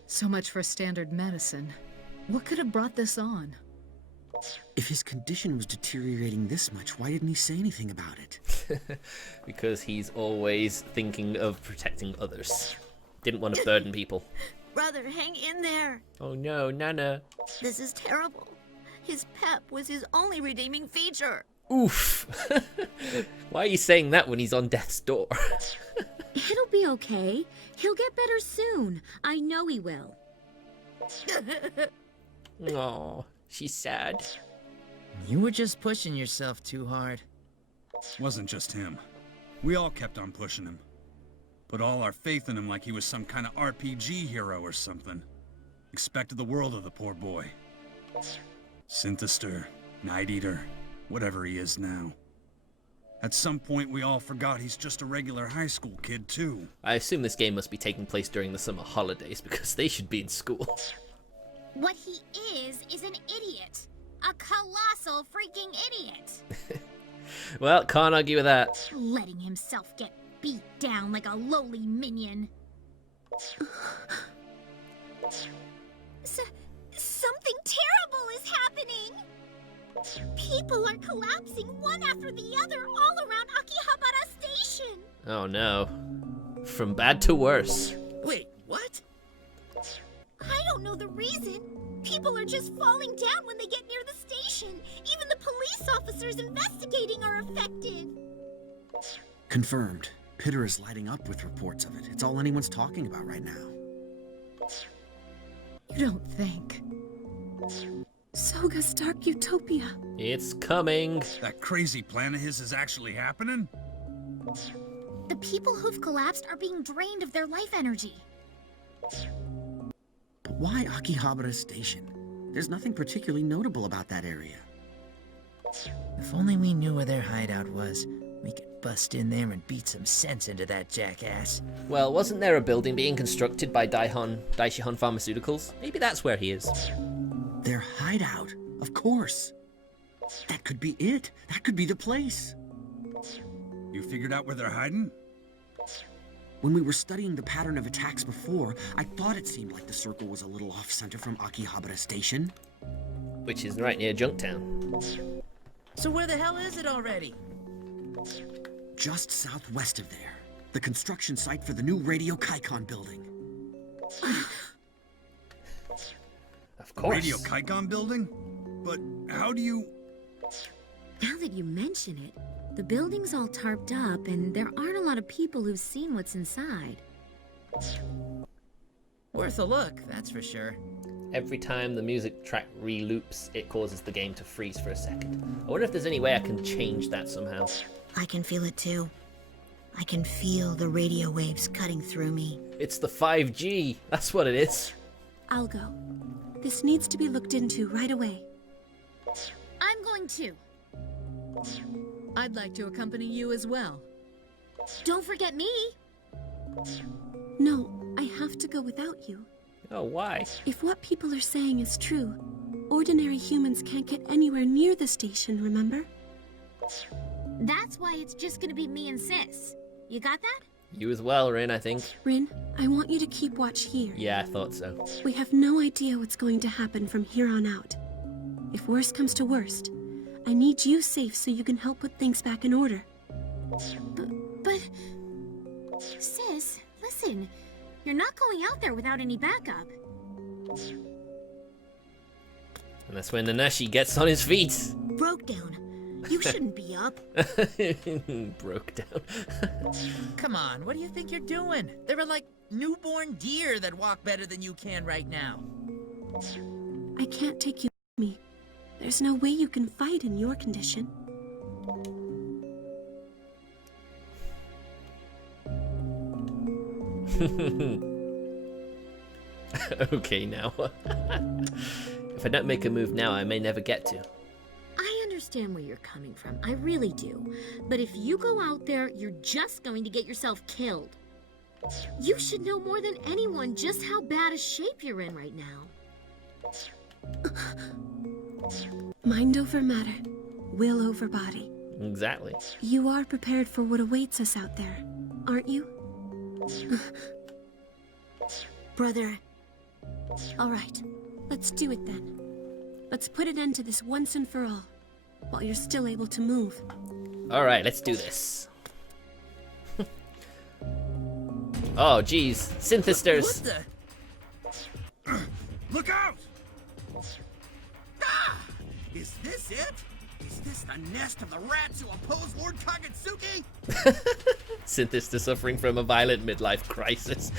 So much for standard medicine. What could have brought this on? If his condition was deteriorating this much, why didn't he say anything about it? Because he's always thinking of protecting others. Didn't want to burden people. Brother, hang in there. Oh no, Nana. This is terrible. His pep was his only redeeming feature. Oof. Why are you saying that when he's on death's door? It'll be okay. He'll get better soon. I know he will. Aw, she's sad. You were just pushing yourself too hard. Wasn't just him. We all kept on pushing him. Put all our faith in him like he was some kind of RPG hero or something. Expected the world of the poor boy. Synthester, Night Eater, whatever he is now. At some point we all forgot he's just a regular high school kid too. I assume this game must be taking place during the summer holidays because they should be in school. What he is an idiot. A colossal freaking idiot. Well, can't argue with that. Letting himself get beat down like a lowly minion. Something terrible is happening. People are collapsing one after the other all around Akihabara Station. Oh no. From bad to worse. Wait, what? I don't know the reason. People are just falling down when they get near the station. Even the police officers investigating are affected. Confirmed. Pitter is lighting up with reports of it. It's all anyone's talking about right now. You don't think. Soga's Dark Utopia. It's coming. That crazy plan of his is actually happening? The people who've collapsed are being drained of their life energy. But why Akihabara Station? There's nothing particularly notable about that area. If only we knew where their hideout was, we could bust in there and beat some sense into that jackass. Well, wasn't there a building being constructed by Daishihan Pharmaceuticals? Maybe that's where he is. Their hideout, of course. That could be it. That could be the place. You figured out where they're hiding? When we were studying the pattern of attacks before, I thought it seemed like the circle was a little off-center from Akihabara Station. Which is right near Junktown. So where the hell is it already? Just southwest of there. The construction site for the new Radio Kaikon building. Of course. Radio Kaikon building? But how do you... Now that you mention it, the building's all tarped up and there aren't a lot of people who've seen what's inside. Worth a look, that's for sure. Every time the music track re-loops, it causes the game to freeze for a second. I wonder if there's any way I can change that somehow. I can feel it too. I can feel the radio waves cutting through me. It's the 5G. That's what it is. I'll go. This needs to be looked into right away. I'm going to. I'd like to accompany you as well. Don't forget me. No, I have to go without you. Oh, why? If what people are saying is true, ordinary humans can't get anywhere near the station, remember? That's why it's just gonna be me and Sis. You got that? You as well, Rin, I think. Rin, I want you to keep watch here. Yeah, I thought so. We have no idea what's going to happen from here on out. If worst comes to worst, I need you safe so you can help put things back in order. But... Sis, listen. You're not going out there without any backup. And that's when Nanashi gets on his feet. Broke down. You shouldn't be up. Broke down. Come on, what do you think you're doing? There are like newborn deer that walk better than you can right now. I can't take you with me. There's no way you can fight in your condition. Okay, now. If I don't make a move now, I may never get to. I understand where you're coming from. I really do. But if you go out there, you're just going to get yourself killed. You should know more than anyone just how bad a shape you're in right now. Mind over matter, will over body. Exactly. You are prepared for what awaits us out there, aren't you? Brother. All right, let's do it then. Let's put an end to this once and for all, while you're still able to move. Alright, let's do this. Oh, geez. Synthisters. What the? Look out! Ah! Is this it? Is this the nest of the rats who oppose Lord Kagetsuki? Synthister suffering from a violent midlife crisis.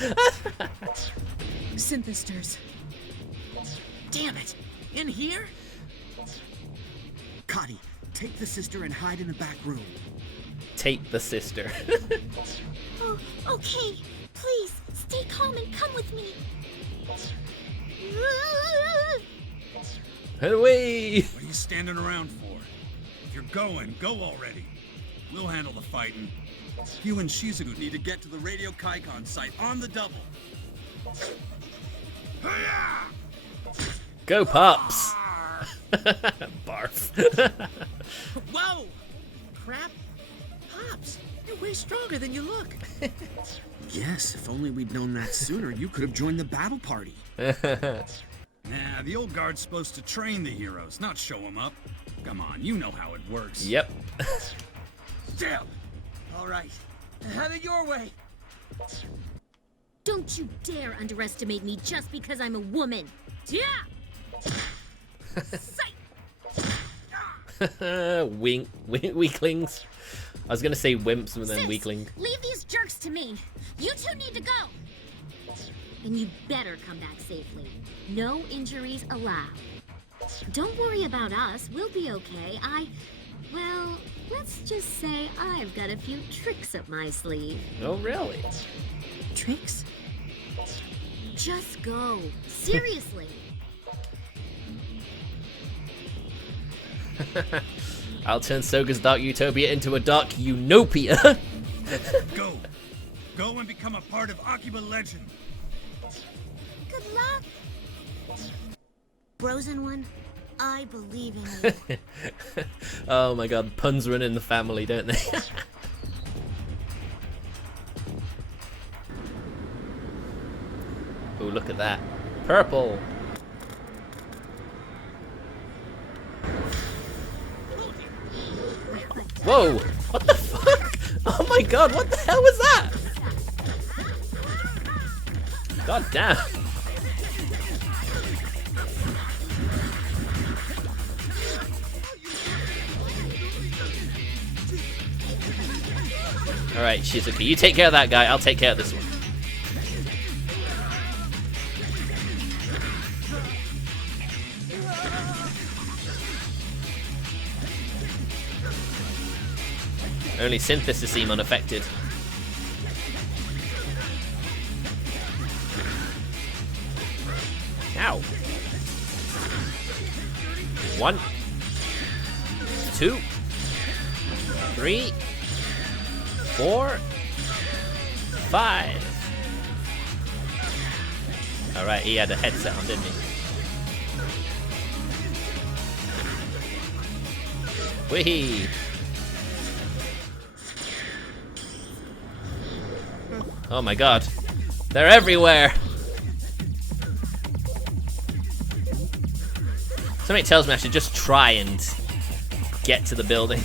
Synthisters. Damn it! In here? Kadi, take the sister and hide in the back room. Take the sister. Oh, okay. Please, stay calm and come with me. Head away! What are you standing around for? If you're going, go already. We'll handle the fighting. You and Shizuku need to get to the Radio Kaikon site on the double. Hi-ya! Go, pups! Barf. Whoa! Crap! Pops, you're way stronger than you look. Yes, if only we'd known that sooner, you could have joined the battle party. Nah, the old guard's supposed to train the heroes, not show them up. Come on, you know how it works. Yep. Still. All right. Have it your way. Don't you dare underestimate me just because I'm a woman. Yeah. Weaklings. I was gonna say wimps and then Sis, weakling. leave these jerks to me. You two need to go. And you better come back safely. No injuries allowed. Don't worry about us. We'll be okay. Well, let's just say I've got a few tricks up my sleeve. Oh, really? Tricks? Just go. Seriously. I'll turn Soga's Dark Utopia into a Dark Unopia. Go. Go and become a part of Akiba legend. Good luck. Frozen one, I believe in you. Oh my god, puns run in the family, don't they? Oh, look at that. Purple. Whoa! What the fuck? Oh my god, what the hell was that? God damn. Alright, Shizuka, you take care of that guy, I'll take care of this one. Only synthesis seem unaffected. Ow. 1, 2, 3, 4, 5. Alright, he had a headset on, didn't he? Whee! Oh my god. They're everywhere! Something tells me I should just try and get to the building.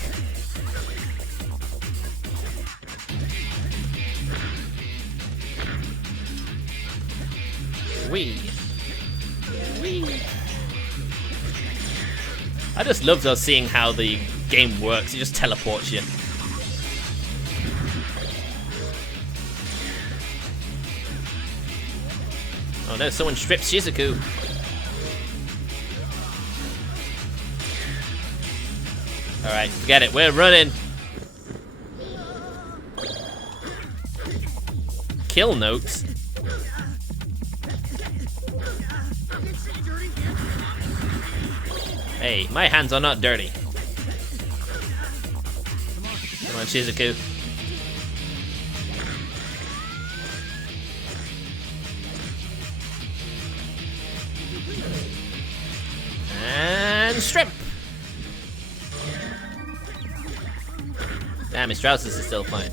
Wee. Wee. I just love those seeing how the game works. It just teleports you. Oh no, someone stripped Shizuku. Alright, forget it, we're running. Kill notes. Hey, my hands are not dirty. Come on, Shizuku. And shrimp. Damn, his trousers are still fine.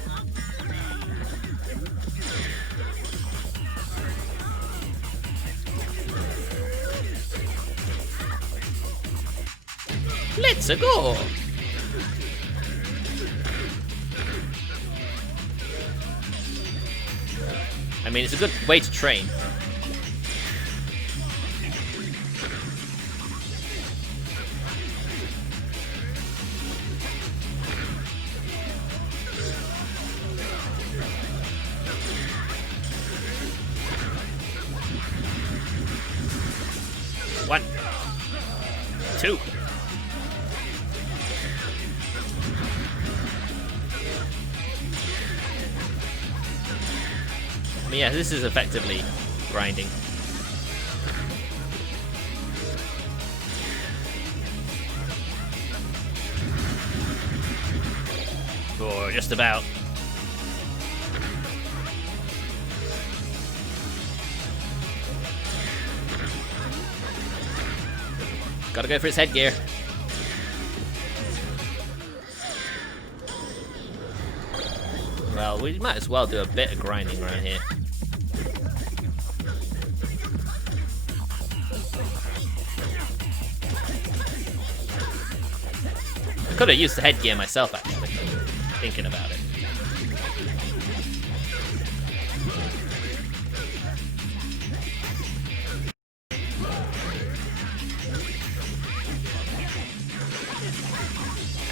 Let's go! I mean, it's a good way to train. One, two. I mean, yeah, this is effectively grinding. Oh, just about. Gotta go for his headgear. Well, we might as well do a bit of grinding around here. I could have used the headgear myself, actually, thinking about it.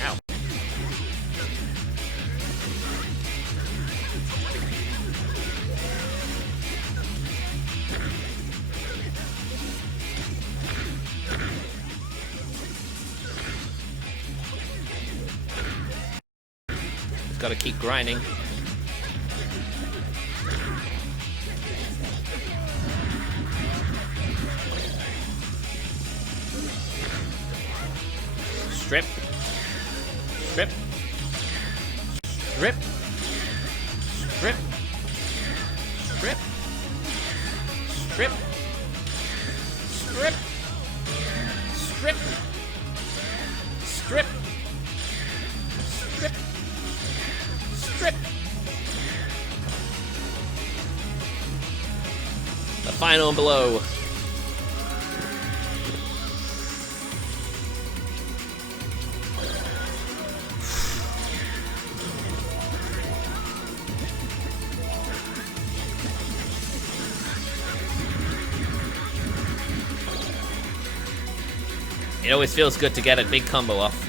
Ow. Just gotta keep grinding. Strip. Strip. Strip. Strip. Strip. Strip. Strip. Strip. Strip. Strip. Strip. The final blow. It always feels good to get a big combo off.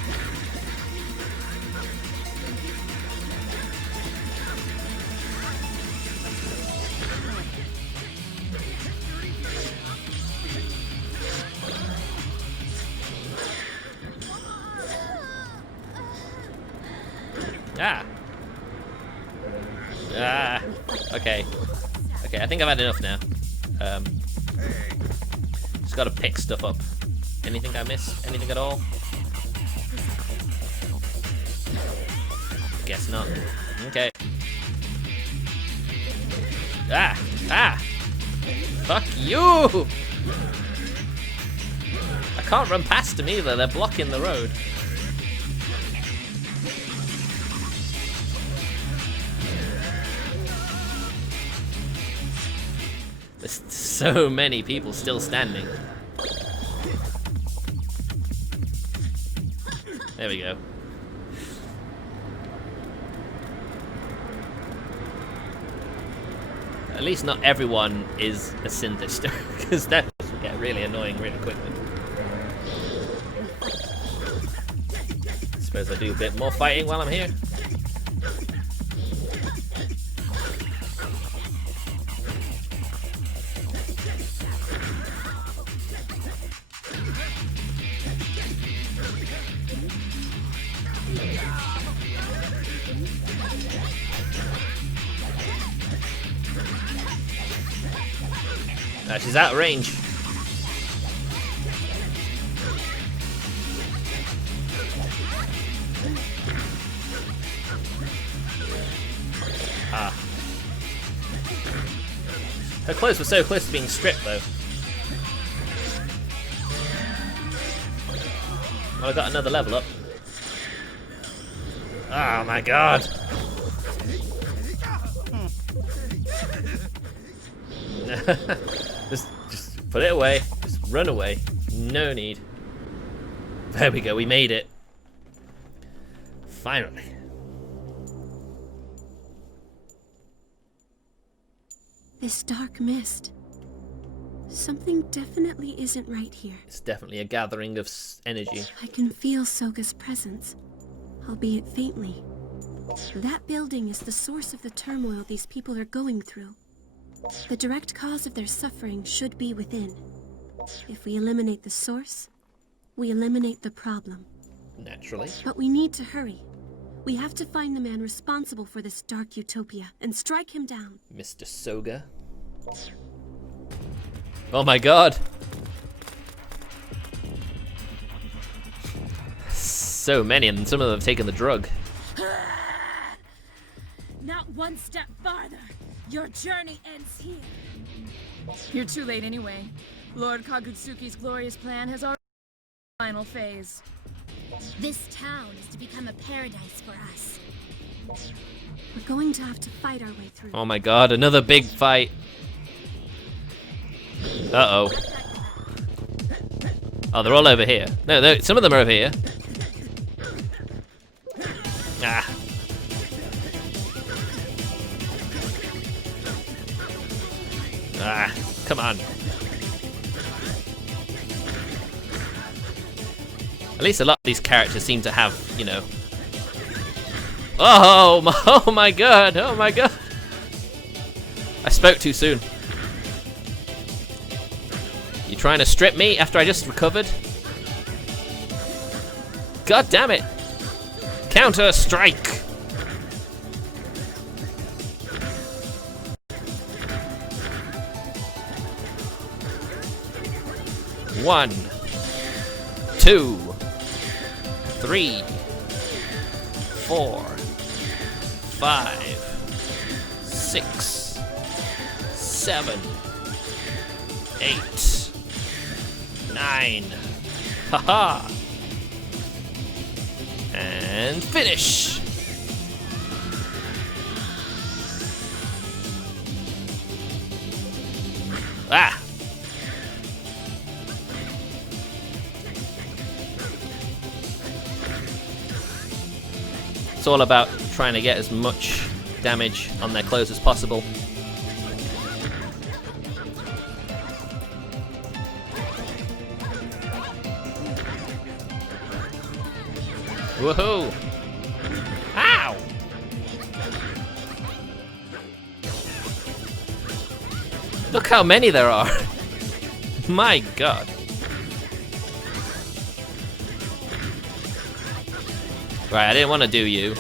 Ah. Ah. Okay. Okay, I think I've had enough now. Just gotta pick stuff up. Anything I missed? Anything at all? Guess not. Okay. Ah! Ah! Fuck you! I can't run past them either, they're blocking the road. There's so many people still standing. There we go. At least not everyone is a synthester, because that will get really annoying really quickly. Suppose I do a bit more fighting while I'm here. She's out of range. Ah. Her clothes were so close to being stripped, though. Well, I got another level up. Oh my god. Just put it away. Just run away. No need. There we go, we made it. Finally. This dark mist. Something definitely isn't right here. It's definitely a gathering of energy. I can feel Soga's presence, albeit faintly. That building is the source of the turmoil these people are going through. The direct cause of their suffering should be within. If we eliminate the source, we eliminate the problem. Naturally. But we need to hurry. We have to find the man responsible for this dark utopia and strike him down. Mr. Soga. Oh my god. So many, and some of them have taken the drug. Not one step farther. Your journey ends here. You're too late anyway. Lord Kagutsuki's glorious plan has already reached the final phase. This town is to become a paradise for us. We're going to have to fight our way through. Oh my god, another big fight. Uh-oh. Oh, they're all over here. No, some of them are over here. Ah. Ah, come on. At least a lot of these characters seem to have, you know... Oh my god, oh my god. I spoke too soon. You trying to strip me after I just recovered? God damn it. Counter strike. One, 2, 3, 4, 5, 6, 7, 8, 9. Haha. And finish. Ah. It's all about trying to get as much damage on their clothes as possible. Woohoo! Ow! Look how many there are! My god. Right, I didn't want to do you.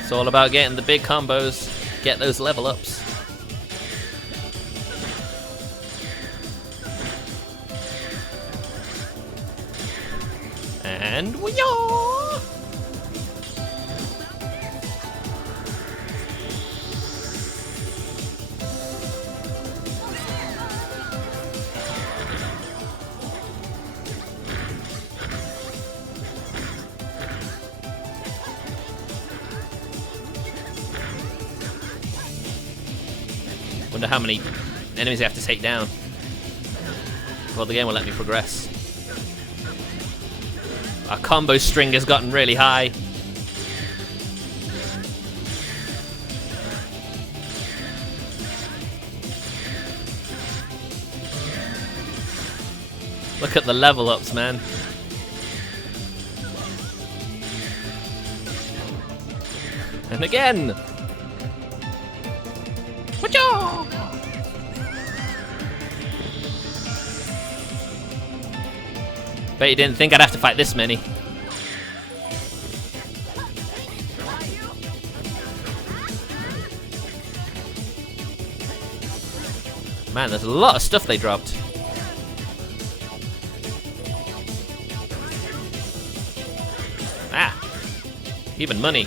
It's all about getting the big combos, get those level ups. And we-yaw! Wonder how many enemies I have to take down. Well, the game will let me progress. Our combo string has gotten really high. Look at the level ups, man. And again. Wachoo! Bet you didn't think I'd have to fight this many. Man, there's a lot of stuff they dropped. Ah, even money.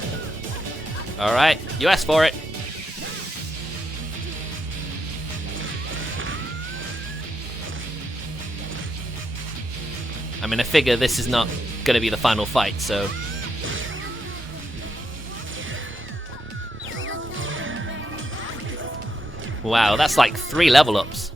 Alright, you asked for it. I mean, I figure this is not gonna be the final fight, so... Wow, that's like 3 level ups.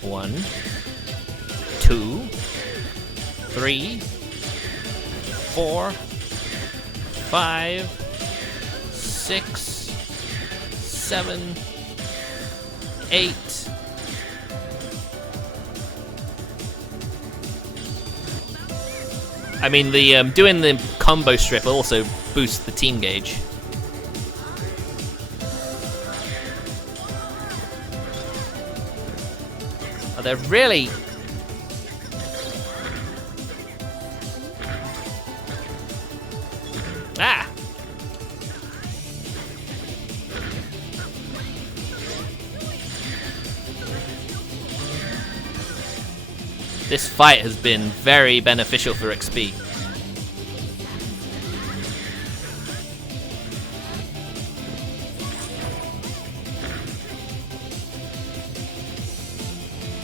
One, 2, 3, 4, 5, 6, 7, 8. I mean, the doing the combo strip also boosts the team gauge. Oh, they're really... Ah! This fight has been very beneficial for XP.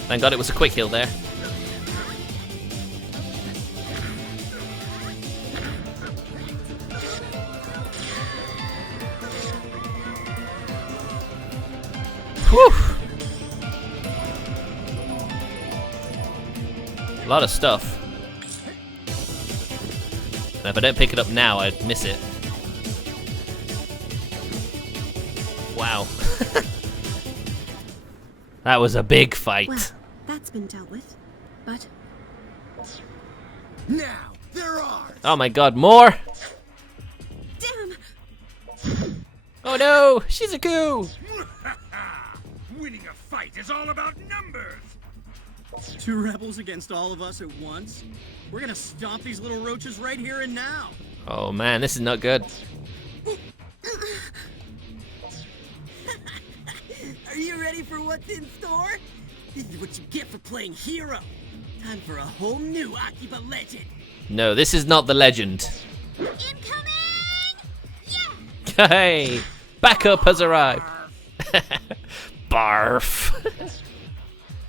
Thank God it was a quick heal there. Whew! A lot of stuff. And if I don't pick it up now, I'd miss it. Wow. That was a big fight. Well, that's been dealt with. But Now, there are. Oh my God, more! damn! Oh no, Shizuku! Winning a fight is all about numbers. 2 rebels against all of us at once? We're gonna stomp these little roaches right here and now. Oh man, this is not good. Are you ready for what's in store? This is what you get for playing hero. Time for a whole new Akiba legend. No, this is not the legend. Incoming! Yeah! Hey! Backup has arrived! Barf!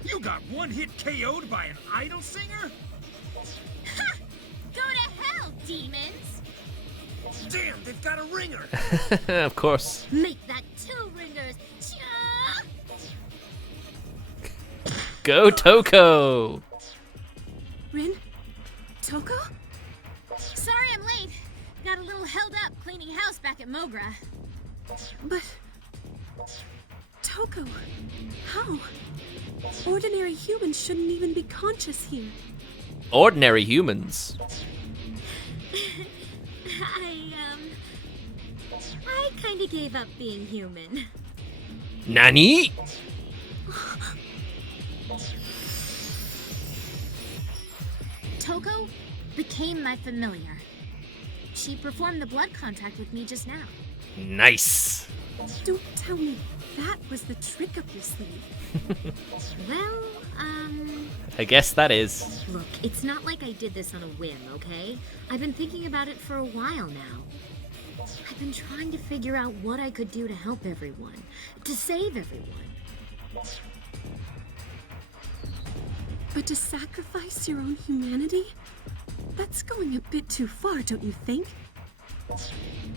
You got one hit KO'd by an idol singer? Ha! Go to hell, demons! Damn, they've got a ringer. Of course. Make that 2 ringers! Cha! Go Tohko! Rin? Tohko? Sorry I'm late. Got a little held up cleaning house back at Mogra. But... Tohko, how? Ordinary humans shouldn't even be conscious here. Ordinary humans. I kinda gave up being human. Nani? Tohko became my familiar. She performed the blood contract with me just now. Nice. Don't tell me that was the trick up your sleeve. Well, I guess that is. look, it's not like I did this on a whim, okay? I've been thinking about it for a while now. I've been trying to figure out what I could do to help everyone, to save everyone. But to sacrifice your own humanity? That's going a bit too far, don't you think?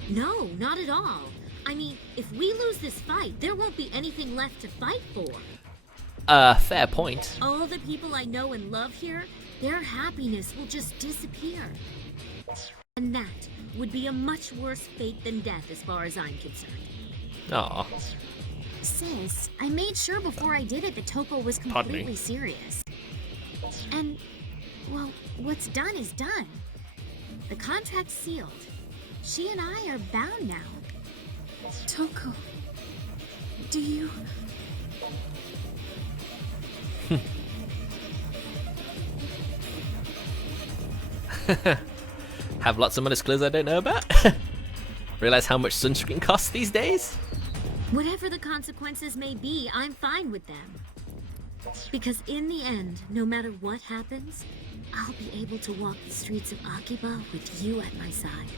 No, not at all. I mean, if we lose this fight, there won't be anything left to fight for. Fair point. All the people I know and love here, their happiness will just disappear. And that would be a much worse fate than death as far as I'm concerned. Aw. Sis, I made sure before I did it that Tohko was Pardon me. completely serious. And, well, what's done is done. The contract's sealed. She and I are bound now. Tohko, do you... Have lots of modest clothes I don't know about? Realize how much sunscreen costs these days? Whatever the consequences may be, I'm fine with them. Because in the end, no matter what happens, I'll be able to walk the streets of Akiba with you at my side.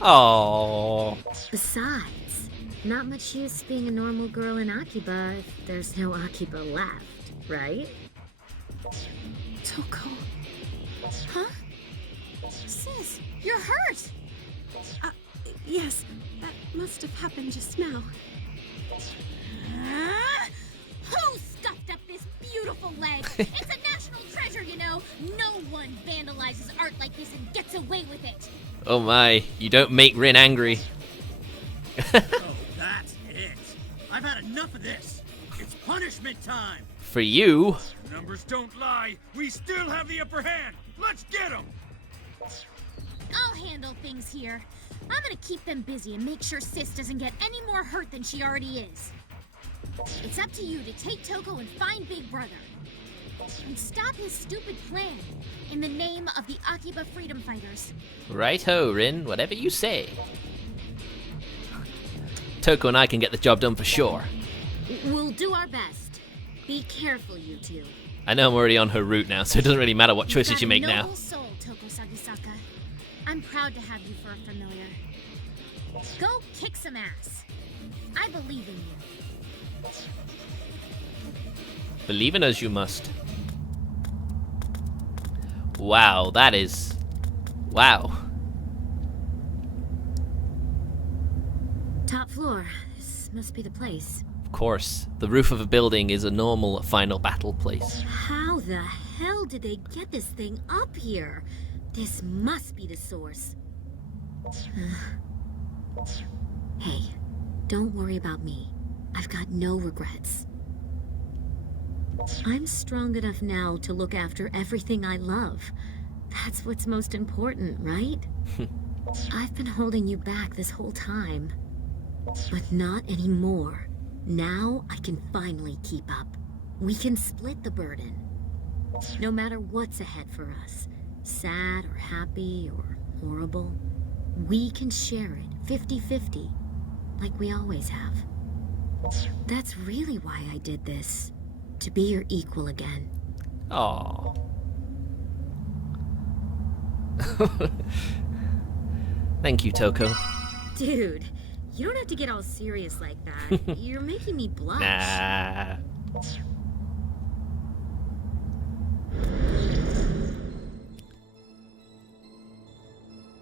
Oh. Besides, not much use being a normal girl in Akiba if there's no Akiba left, right? Tohko. Huh? Sis, you're hurt! Yes, that must have happened just now. Who scuffed up this beautiful leg? It's a national treasure, you know. No one vandalizes art like this and gets away with it. Oh my, you don't make Rin angry. Oh, that's it. I've had enough of this. It's punishment time. For you. Numbers don't lie. We still have the upper hand. Let's get them. I'll handle things here. I'm gonna keep them busy and make sure Sis doesn't get any more hurt than she already is. It's up to you to take Tohko and find Big Brother. And stop his stupid plan in the name of the Akiba Freedom Fighters. Right-ho, Rin. Whatever you say. Tohko and I can get the job done for sure. We'll do our best. Be careful, you two. I know I'm already on her route now, so it doesn't really matter what choices you make You've got a now. noble soul, Tohko Sagisaka. I'm proud to have you for a familiar. Go kick some ass. I believe in you. Believe in us, you must. Wow, that is... Wow. Top floor. This must be the place. Of course, the roof of a building is a normal final battle place. How the hell did they get this thing up here? This must be the source. Hey, don't worry about me. I've got no regrets. I'm strong enough now to look after everything I love. That's what's most important, right? I've been holding you back this whole time. But not anymore. Now I can finally keep up. We can split the burden. No matter what's ahead for us, sad or happy or horrible, we can share it 50-50, like we always have. That's really why I did this. To be your equal again. Aww. Thank you, Tohko. Dude, you don't have to get all serious like that. You're making me blush. Nah.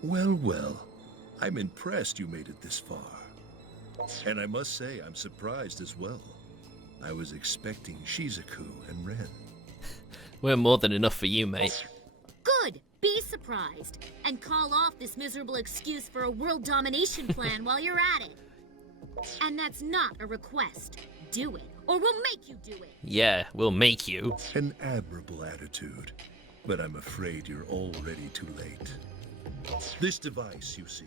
Well, well. I'm impressed you made it this far. And I must say, I'm surprised as well. I was expecting Shizuku and Ren. We're more than enough for you, mate. Good! Be surprised. And call off this miserable excuse for a world domination plan while you're at it. And that's not a request. Do it, or we'll make you do it. Yeah, we'll make you. An admirable attitude, but I'm afraid you're already too late. This device, you see,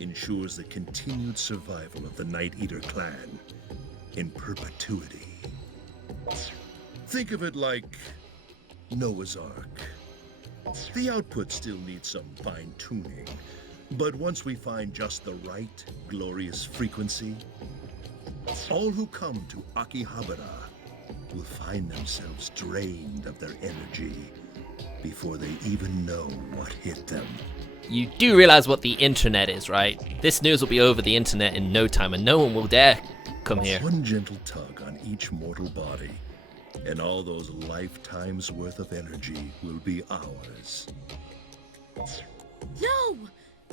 ensures the continued survival of the Night Eater clan in perpetuity. Think of it like Noah's Ark. The output still needs some fine-tuning, but once we find just the right glorious frequency, all who come to Akihabara will find themselves drained of their energy before they even know what hit them. You do realize what the internet is, right? This news will be over the internet in no time, and no one will dare come here. One gentle tug on each mortal body, and all those lifetimes worth of energy will be ours. No!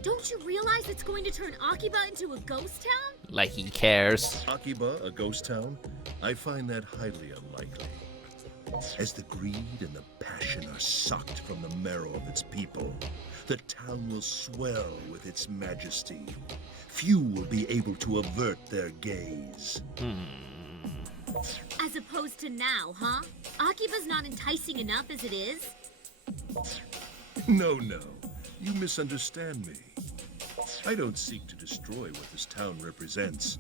Don't you realize it's going to turn Akiba into a ghost town? Like he cares. Akiba, a ghost town? I find that highly unlikely. As the greed and the passion are sucked from the marrow of its people, the town will swell with its majesty. Few will be able to avert their gaze. As opposed to now, huh? Akiba's not enticing enough as it is? No, you misunderstand me. I don't seek to destroy what this town represents.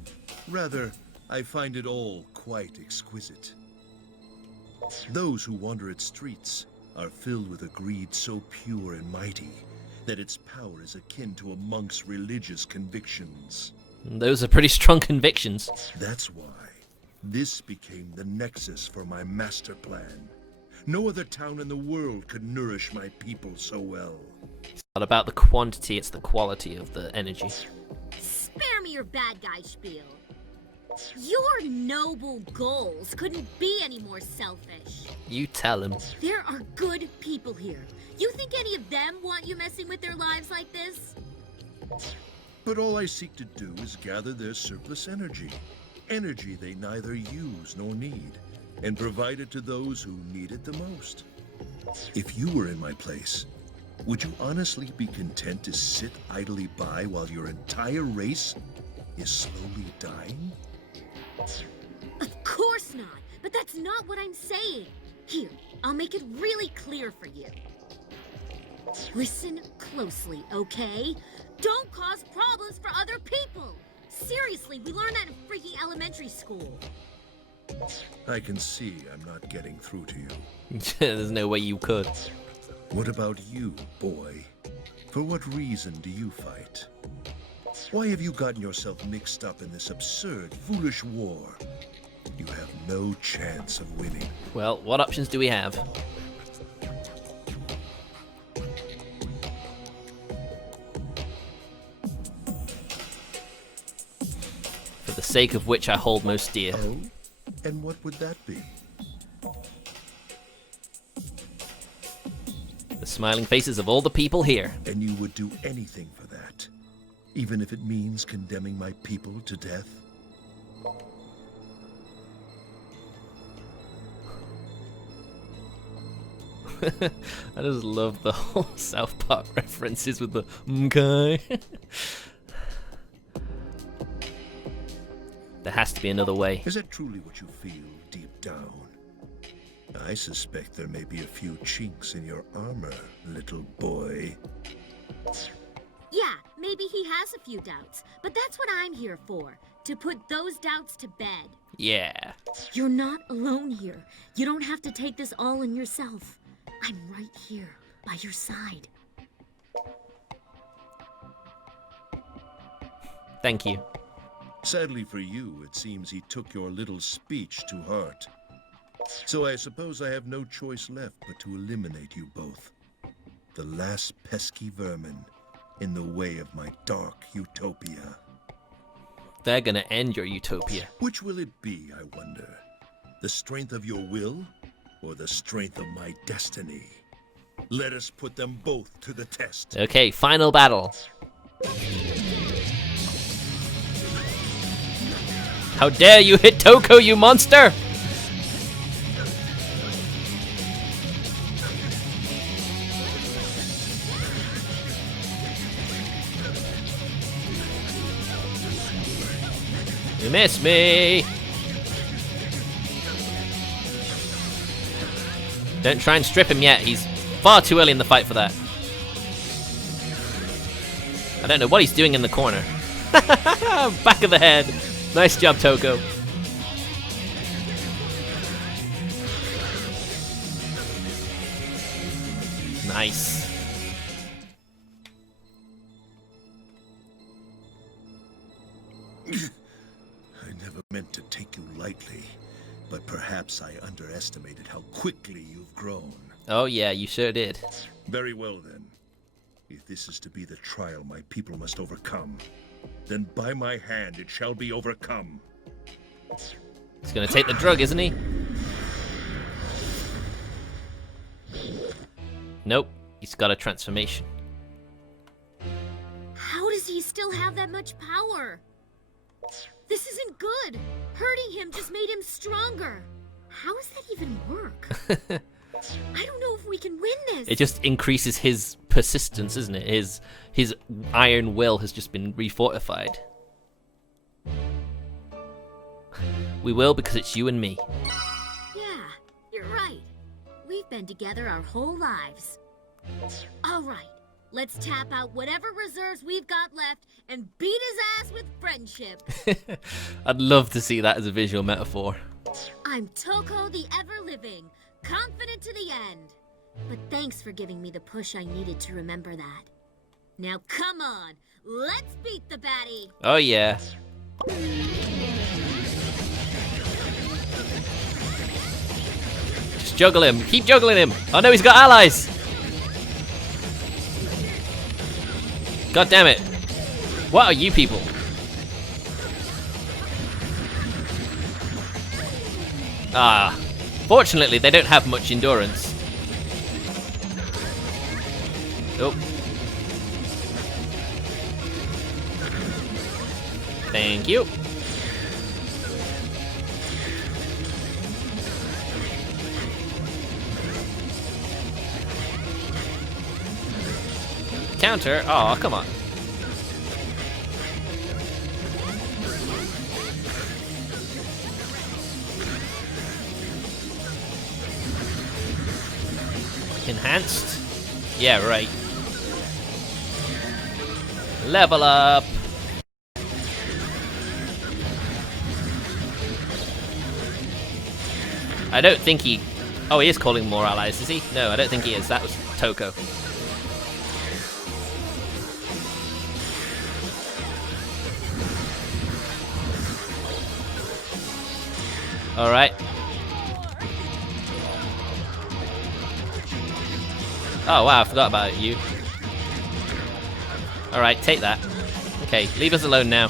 Rather, I find it all quite exquisite. Those who wander its streets are filled with a greed so pure and mighty that its power is akin to a monk's religious convictions. Those are pretty strong convictions. That's why this became the nexus for my master plan. No other town in the world could nourish my people so well. It's not about the quantity, it's the quality of the energy. Spare me your bad guy spiel. Your noble goals couldn't be any more selfish. You tell him. There are good people here. You think any of them want you messing with their lives like this? But all I seek to do is gather their surplus energy. Energy they neither use nor need, and provide it to those who need it the most. If you were in my place, would you honestly be content to sit idly by while your entire race is slowly dying? Of course not, but that's not what I'm saying. Here, I'll make it really clear for you. Listen closely, okay? Don't cause problems for other people. Seriously, we learned that in freaking elementary school. I can see I'm not getting through to you. There's no way you could. What about you, boy? For what reason do you fight? Why have you gotten yourself mixed up in this absurd, foolish war? You have no chance of winning. Well, what options do we have? For the sake of which I hold most dear. Oh? And what would that be? The smiling faces of all the people here. And you would do anything for that? Even if it means condemning my people to death? I just love the whole South Park references with the okay. There has to be another way. Is that truly what you feel deep down? I suspect there may be a few chinks in your armor, little boy. Yeah, maybe he has a few doubts, but that's what I'm here for, to put those doubts to bed. Yeah. You're not alone here. You don't have to take this all on yourself. I'm right here, by your side. Thank you. Sadly for you, it seems he took your little speech to heart. So I suppose I have no choice left but to eliminate you both. The last pesky vermin in the way of my dark utopia. They're gonna end your utopia. Which will it be, I wonder? The strength of your will, or the strength of my destiny? Let us put them both to the test. Okay, final battle. How dare you hit Tohko, you monster! You missed me! Don't try and strip him yet, he's far too early in the fight for that. I don't know what he's doing in the corner. Back of the head. Nice job, Tohko. Nice. I never meant to take you lightly, but perhaps I underestimated how quickly you've grown. Oh yeah, you sure did. Very well then. If this is to be the trial my people must overcome, then by my hand it shall be overcome. He's gonna take the drug, isn't he? Nope, he's got a transformation. How does he still have that much power? This isn't good. Hurting him just made him stronger. How does that even work? I don't know if we can win this. It just increases his persistence, isn't it? His iron will has just been refortified. We will because it's you and me. Yeah, you're right. We've been together our whole lives. All right, let's tap out whatever reserves we've got left and beat his ass with friendship. I'd love to see that as a visual metaphor. I'm Tohko the Ever-Living, confident to the end. But thanks for giving me the push I needed to remember that. Now come on, let's beat the baddie. Oh yeah. Just Juggle him. Keep juggling him. Oh no, he's got allies. God damn it. What are you people? Ah. Fortunately, they don't have much endurance. Oh. Thank you. Counter? Oh, come on. Enhanced? Yeah, right. Level up. I don't think he... Oh, he is calling more allies, is he? No, I don't think he is. That was Tohko. Alright. Oh wow, I forgot about you. Alright, take that. Okay, leave us alone now.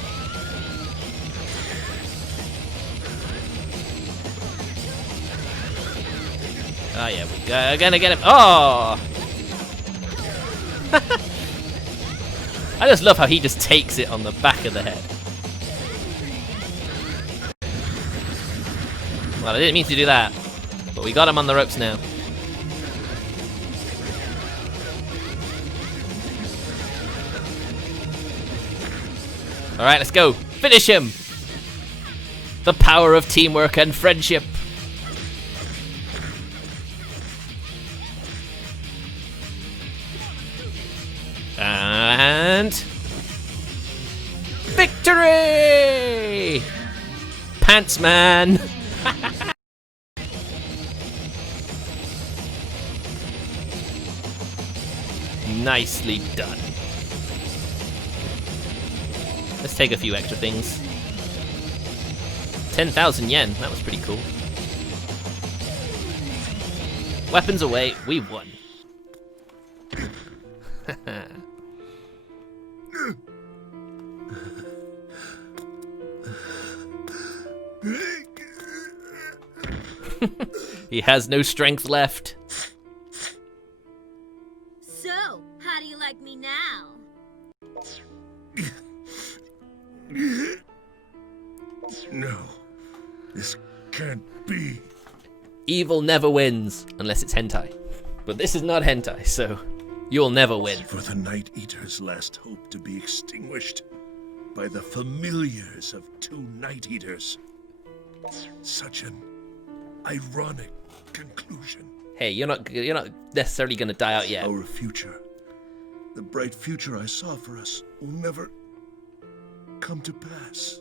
Oh yeah, we're gonna get him. Oh! I just love how he just takes it on the back of the head. Well, I didn't mean to do that, but we got him on the ropes now. Alright, let's go. Finish him! The power of teamwork and friendship. And... victory! Pants man! Nicely done. Let's take a few extra things. 10,000 yen, that was pretty cool. Weapons away, we won. He has no strength left. So, how do you like me now? No, this can't be. Evil never wins, unless it's hentai. But this is not hentai, so you'll never win. For the Night Eater's last hope to be extinguished by the familiars of two Night Eaters. Such an ironic conclusion. Hey, you're not necessarily gonna die out yet. Our future, the bright future I saw for us, will never come to pass.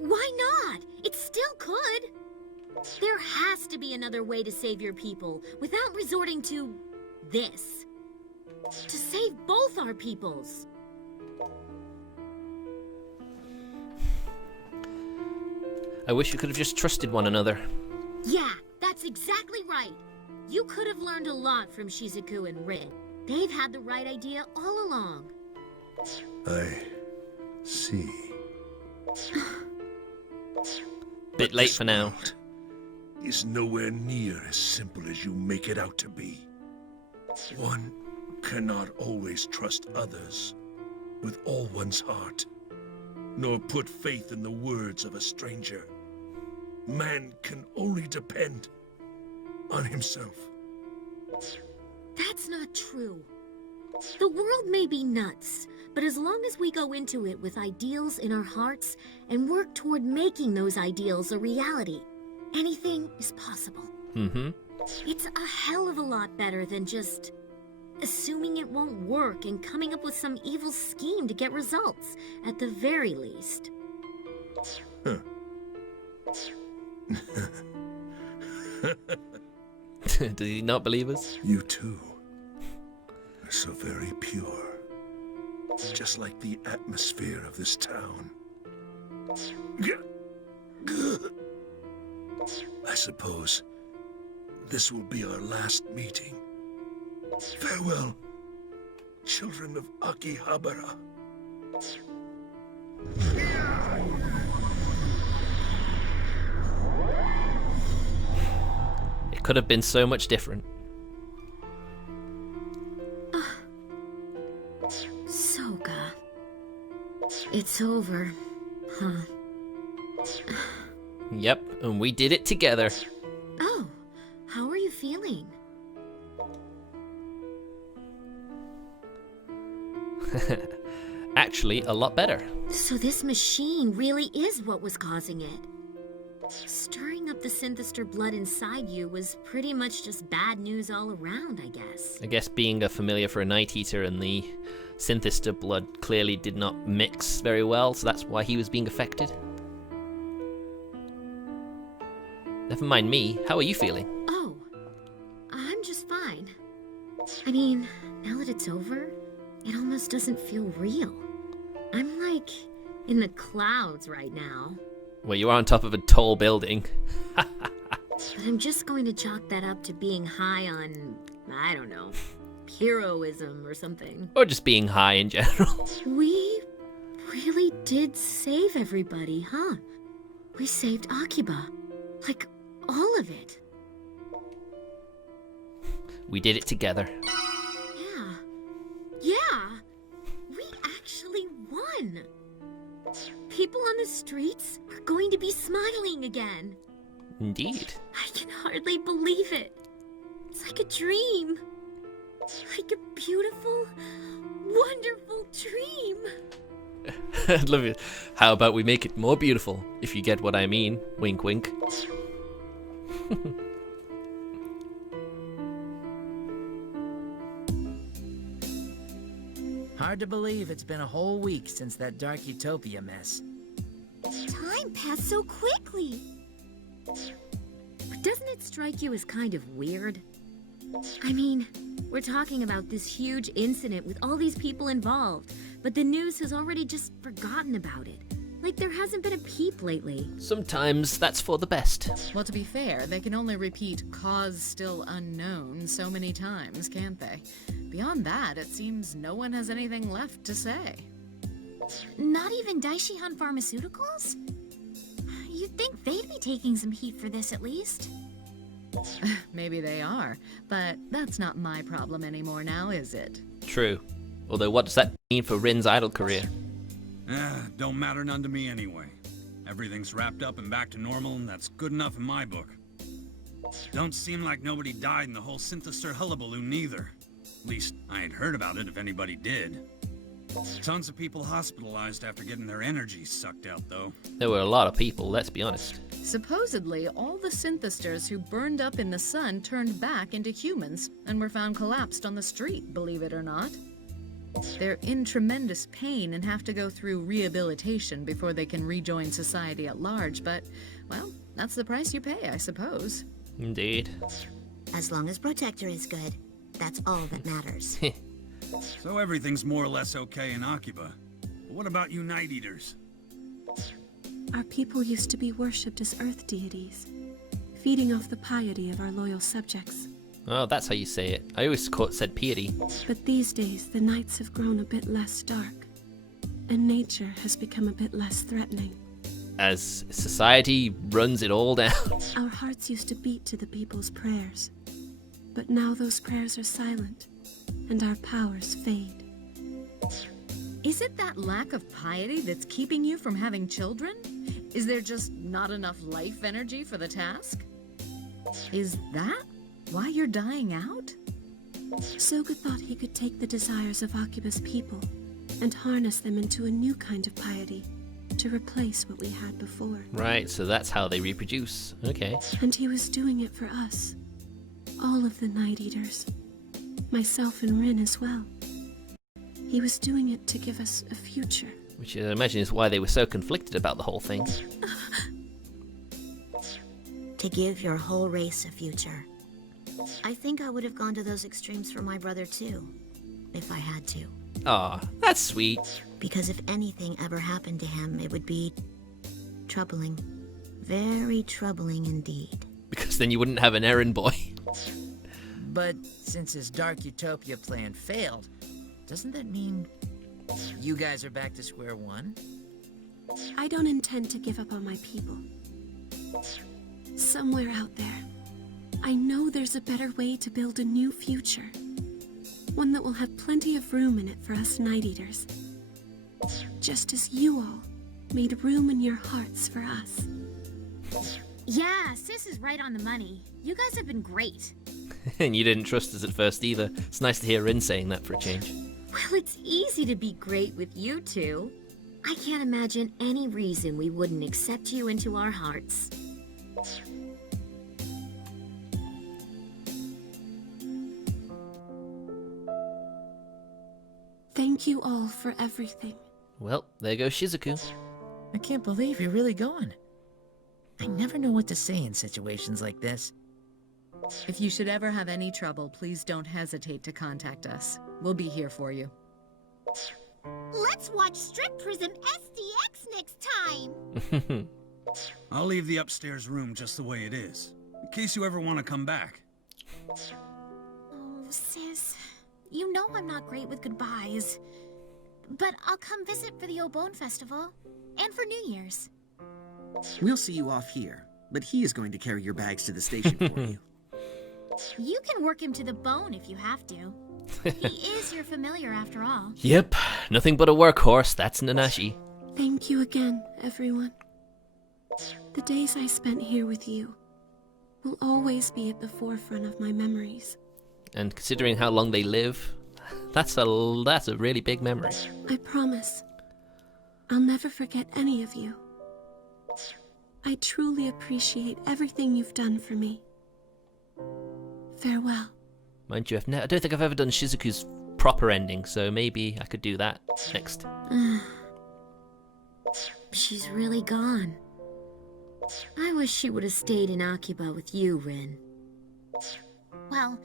Why not? It still could. There has to be another way to save your people without resorting to this. To save both our peoples. I wish we could have just trusted one another. Yeah, that's exactly right. You could have learned a lot from Shizuku and Rin. They've had the right idea all along. I see. Bit late for now. Is nowhere near as simple as you make it out to be. One cannot always trust others with all one's heart, nor put faith in the words of a stranger. Man can only depend on himself. That's not true. The world may be nuts, but as long as we go into it with ideals in our hearts and work toward making those ideals a reality, anything is possible. Mm-hmm. It's a hell of a lot better than just assuming it won't work and coming up with some evil scheme to get results, at the very least. Huh. Do you not believe us? You too are so very pure. Just like the atmosphere of this town. I suppose this will be our last meeting. Farewell, children of Akihabara. It could have been so much different. Soka. It's over, huh? Yep, and we did it together. Oh, how are you feeling? Actually, a lot better. So this machine really is what was causing it. Stirring up the Synthester blood inside you was pretty much just bad news all around, I guess. I guess being a familiar for a Night Eater and the Synthester blood clearly did not mix very well, so that's why he was being affected. Never mind me, how are you feeling? Oh, I'm just fine. I mean, now that it's over, it almost doesn't feel real. I'm like in the clouds right now. Well, you are on top of a tall building. But I'm just going to chalk that up to being high on, I don't know, heroism or something. Or just being high in general. We really did save everybody, huh? We saved Akiba. Like, all of it. We did it together. Yeah, we actually won. People on the streets are going to be smiling again. Indeed. I can hardly believe it. It's like a dream. Like a beautiful, wonderful dream. I love it. How about we make it more beautiful, if you get what I mean. Wink, wink. Hard to believe it's been a whole week since that Dark Utopia mess. Time passed so quickly. But doesn't it strike you as kind of weird? I mean, we're talking about this huge incident with all these people involved, but the news has already just forgotten about it. Like there hasn't been a peep lately. Sometimes that's for the best. Well, to be fair, they can only repeat "cause still unknown" so many times, can't they? Beyond that, it seems no one has anything left to say. Not even Daishihan Pharmaceuticals? You'd think they'd be taking some heat for this at least. Maybe they are, but that's not my problem anymore now, is it? True. Although what does that mean for Rin's idol career? Don't matter none to me anyway. Everything's wrapped up and back to normal, and that's good enough in my book. Don't seem like nobody died in the whole Synthester hullabaloo neither. At least, I ain't heard about it if anybody did. Tons of people hospitalized after getting their energy sucked out, though. There were a lot of people, let's be honest. Supposedly, all the Synthesters who burned up in the sun turned back into humans and were found collapsed on the street, believe it or not. They're in tremendous pain and have to go through rehabilitation before they can rejoin society at large, but, well, that's the price you pay, I suppose. Indeed. As long as Protector is good, that's all that matters. So everything's more or less okay in Akiba. But what about you Night Eaters? Our people used to be worshipped as earth deities, feeding off the piety of our loyal subjects. Oh, that's how you say it. I always said piety. But these days, the nights have grown a bit less dark, and nature has become a bit less threatening. As society runs it all down. Our hearts used to beat to the people's prayers, but now those prayers are silent, and our powers fade. Is it that lack of piety that's keeping you from having children? Is there just not enough life energy for the task? Is that why you're dying out? Soka thought he could take the desires of Akiba's people and harness them into a new kind of piety to replace what we had before. Right, so that's how they reproduce. Okay. And he was doing it for us. All of the Night Eaters. Myself and Rin as well. He was doing it to give us a future. Which I imagine is why they were so conflicted about the whole thing. To give your whole race a future. I think I would have gone to those extremes for my brother too, if I had to. Aw, that's sweet. Because if anything ever happened to him, it would be troubling. Very troubling indeed. Because then you wouldn't have an errand boy. Since his Dark Utopia plan failed, doesn't that mean you guys are back to square one? I don't intend to give up on my people. Somewhere out there, I know there's a better way to build a new future. One that will have plenty of room in it for us Night Eaters. Just as you all made room in your hearts for us. Yeah, Sis is right on the money. You guys have been great. And you didn't trust us at first either. It's nice to hear Rin saying that for a change. Well, it's easy to be great with you two. I can't imagine any reason we wouldn't accept you into our hearts. Thank you all for everything. Well, there goes Shizuku. I can't believe you're really going. I never know what to say in situations like this. If you should ever have any trouble, please don't hesitate to contact us. We'll be here for you. Let's watch Strip Prism SDX next time. I'll leave the upstairs room just the way it is, in case you ever want to come back. Oh, Sis. You know I'm not great with goodbyes. But I'll come visit for the Obone Festival. And for New Year's. We'll see you off here, but he is going to carry your bags to the station for you. You can work him to the bone if you have to. He is your familiar after all. Yep, nothing but a workhorse, that's Nanashi. Thank you again, everyone. The days I spent here with you will always be at the forefront of my memories. And considering how long they live, that's a really big memory. I promise, I'll never forget any of you. I truly appreciate everything you've done for me. Farewell. Mind you, I don't think I've ever done Shizuku's proper ending, so maybe I could do that next. She's really gone. I wish she would have stayed in Akiba with you, Rin. Well,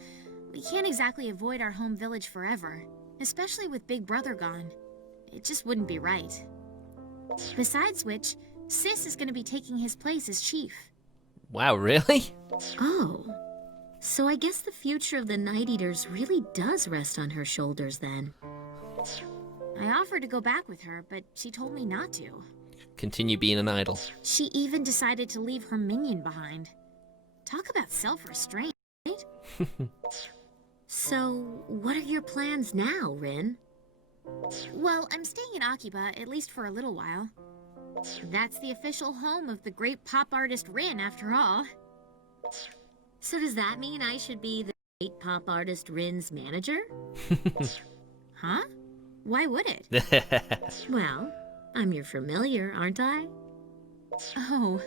we can't exactly avoid our home village forever, especially with Big Brother gone. It just wouldn't be right. Besides which, Sis is going to be taking his place as chief. Wow, really? Oh. So I guess the future of the Night Eaters really does rest on her shoulders then. I offered to go back with her, but she told me not to. Continue being an idol. She even decided to leave her minion behind. Talk about self-restraint, right? So, what are your plans now, Rin? Well, I'm staying in Akiba, at least for a little while. That's the official home of the great pop artist Rin, after all. So does that mean I should be the great pop artist Rin's manager? Huh? Why would it? Well, I'm your familiar, aren't I? Oh,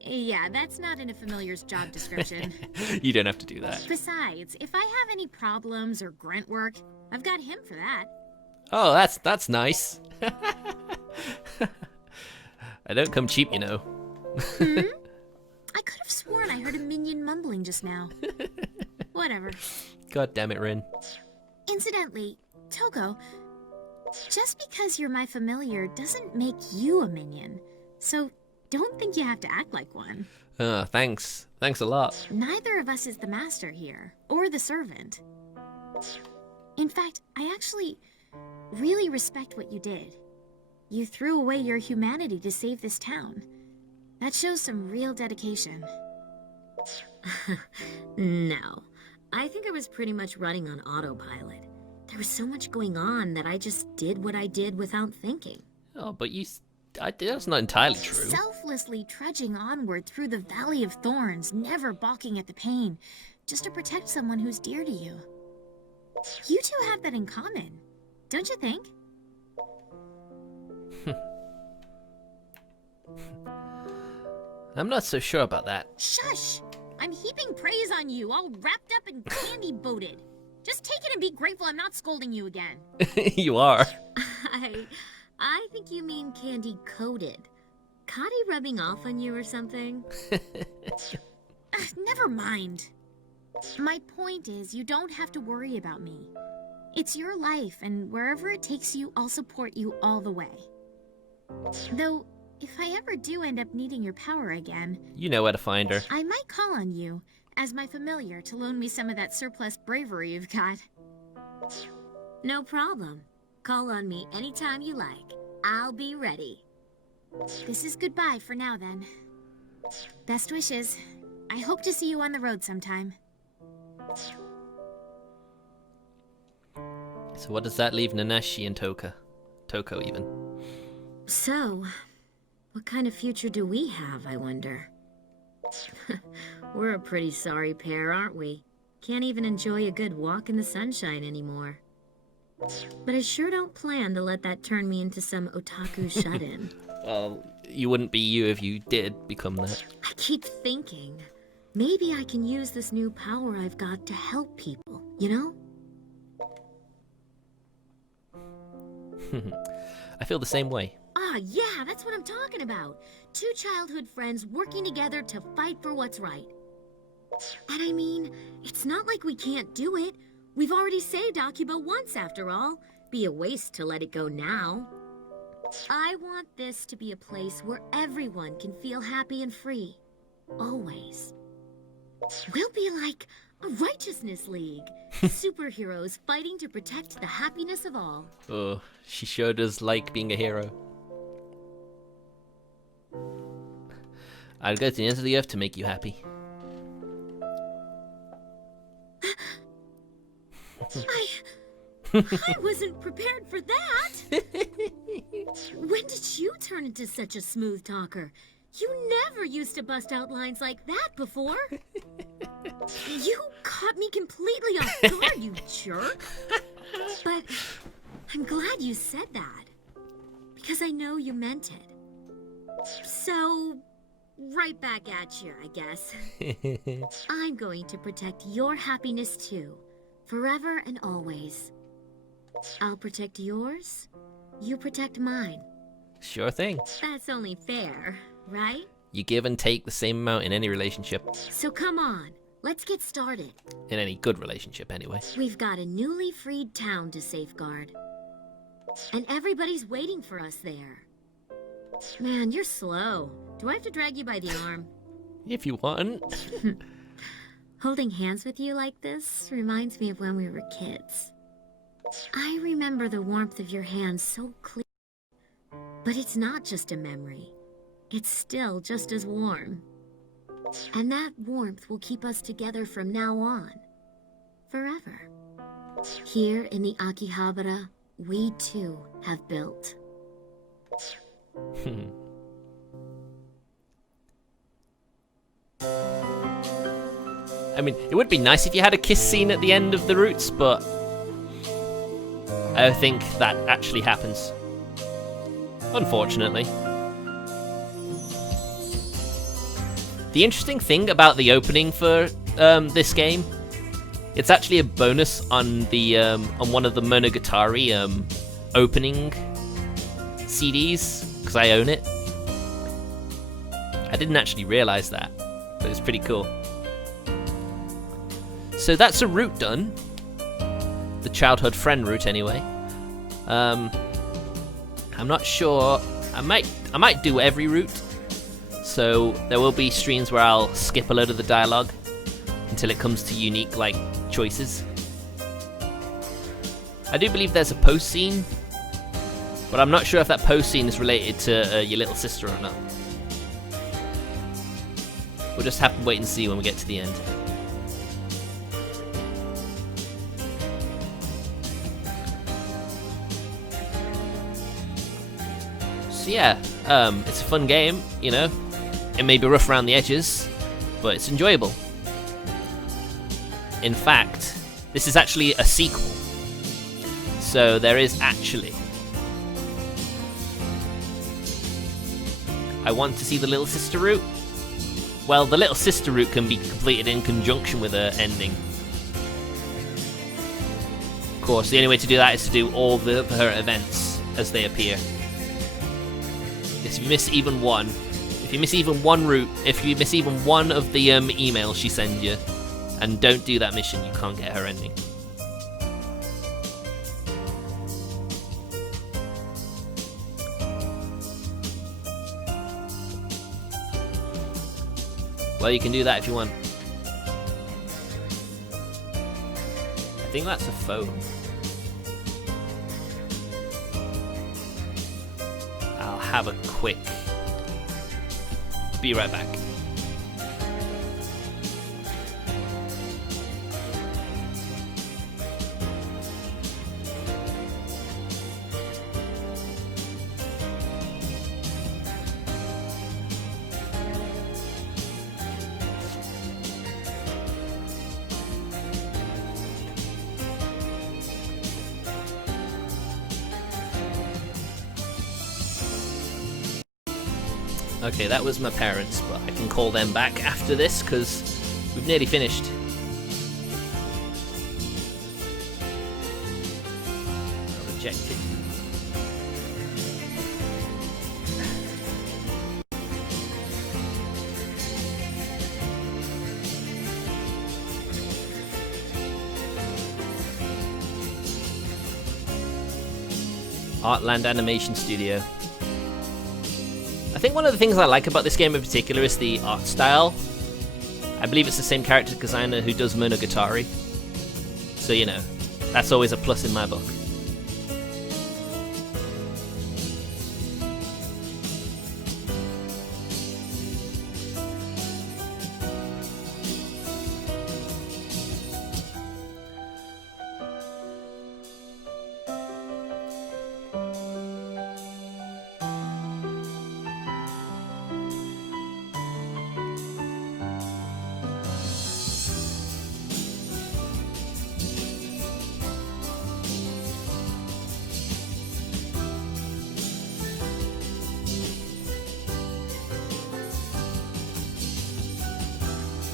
yeah, that's not in a familiar's job description. You don't have to do that. Besides, if I have any problems or grunt work, I've got him for that. Oh, that's nice. I don't come cheap, you know. I could have sworn I heard a minion mumbling just now. Whatever. God damn it, Rin. Incidentally, Tohko, just because you're my familiar doesn't make you a minion. So don't think you have to act like one. Thanks. Thanks a lot. Neither of us is the master here, or the servant. In fact, I actually really respect what you did. You threw away your humanity to save this town. That shows some real dedication. No. I think I was pretty much running on autopilot. There was so much going on that I just did what I did without thinking. Oh, but that's not entirely true. Selflessly trudging onward through the Valley of Thorns, never balking at the pain, just to protect someone who's dear to you. You two have that in common, don't you think? I'm not so sure about that. Shush! I'm heaping praise on you, all wrapped up and candy-boated. Just take it and be grateful I'm not scolding you again. You are. I think you mean candy-coated. Kati rubbing off on you or something? Never mind. My point is, you don't have to worry about me. It's your life, and wherever it takes you, I'll support you all the way. Though, if I ever do end up needing your power again... You know where to find her. I might call on you, as my familiar to loan me some of that surplus bravery you've got. No problem. Call on me anytime you like. I'll be ready. This is goodbye for now, then. Best wishes. I hope to see you on the road sometime. So what does that leave Nanashi and Tohka? Tohko, even. So, what kind of future do we have, I wonder? We're a pretty sorry pair, aren't we? Can't even enjoy a good walk in the sunshine anymore. But I sure don't plan to let that turn me into some otaku shut-in. Well, you wouldn't be you if you did become that. I keep thinking, maybe I can use this new power I've got to help people, you know? I feel the same way. Ah, yeah, that's what I'm talking about. Two childhood friends working together to fight for what's right. And I mean, it's not like we can't do it. We've already saved Akiba once, after all. Be a waste to let it go now. I want this to be a place where everyone can feel happy and free. Always. We'll be like a righteousness league. Superheroes fighting to protect the happiness of all. Oh, she sure does like being a hero. I'll go to the ends of the earth to make you happy. I wasn't prepared for that! When did you turn into such a smooth talker? You never used to bust out lines like that before. You caught me completely off guard, you jerk. But I'm glad you said that, because I know you meant it. So, right back at you, I guess. I'm going to protect your happiness too, forever and always. I'll protect yours, you protect mine. Sure thing. That's only fair, right? You give and take the same amount in any relationship. So come on, let's get started. In any good relationship, anyway. We've got a newly freed town to safeguard. And everybody's waiting for us there. Man, you're slow. Do I have to drag you by the arm? If you want. Holding hands with you like this reminds me of when we were kids. I remember the warmth of your hands so clear. But it's not just a memory. It's still just as warm. And that warmth will keep us together from now on. Forever. Here in the Akihabara, we too have built. I mean, it would be nice if you had a kiss scene at the end of the routes, but I don't think that actually happens. Unfortunately. The interesting thing about the opening for this game, it's actually a bonus on the on one of the Monogatari opening CDs, because I own it. I didn't actually realize that, but it's pretty cool. So that's a route done. The childhood friend route, anyway. I'm not sure. I might do every route. So there will be streams where I'll skip a load of the dialogue until it comes to unique choices. I do believe there's a post scene, but I'm not sure if that post scene is related to your little sister or not. We'll just have to wait and see when we get to the end. So yeah, it's a fun game, you know. It may be rough around the edges, but it's enjoyable. In fact, this is actually a sequel. So there is actually... I want to see the little sister route. Well, the little sister route can be completed in conjunction with her ending. Of course, the only way to do that is to do all of her events as they appear. If you miss even one, if you miss even one route, if you miss even one of the emails she sends you, and don't do that mission, you can't get her ending. Well, you can do that if you want. think that's a phone. I'll have a quick... Be right back. Okay, that was my parents, but I can call them back after this because we've nearly finished. I'll reject it. Artland Animation Studio. I think one of the things I like about this game in particular is the art style. I believe it's the same character designer who does Monogatari. So, you know, that's always a plus in my book.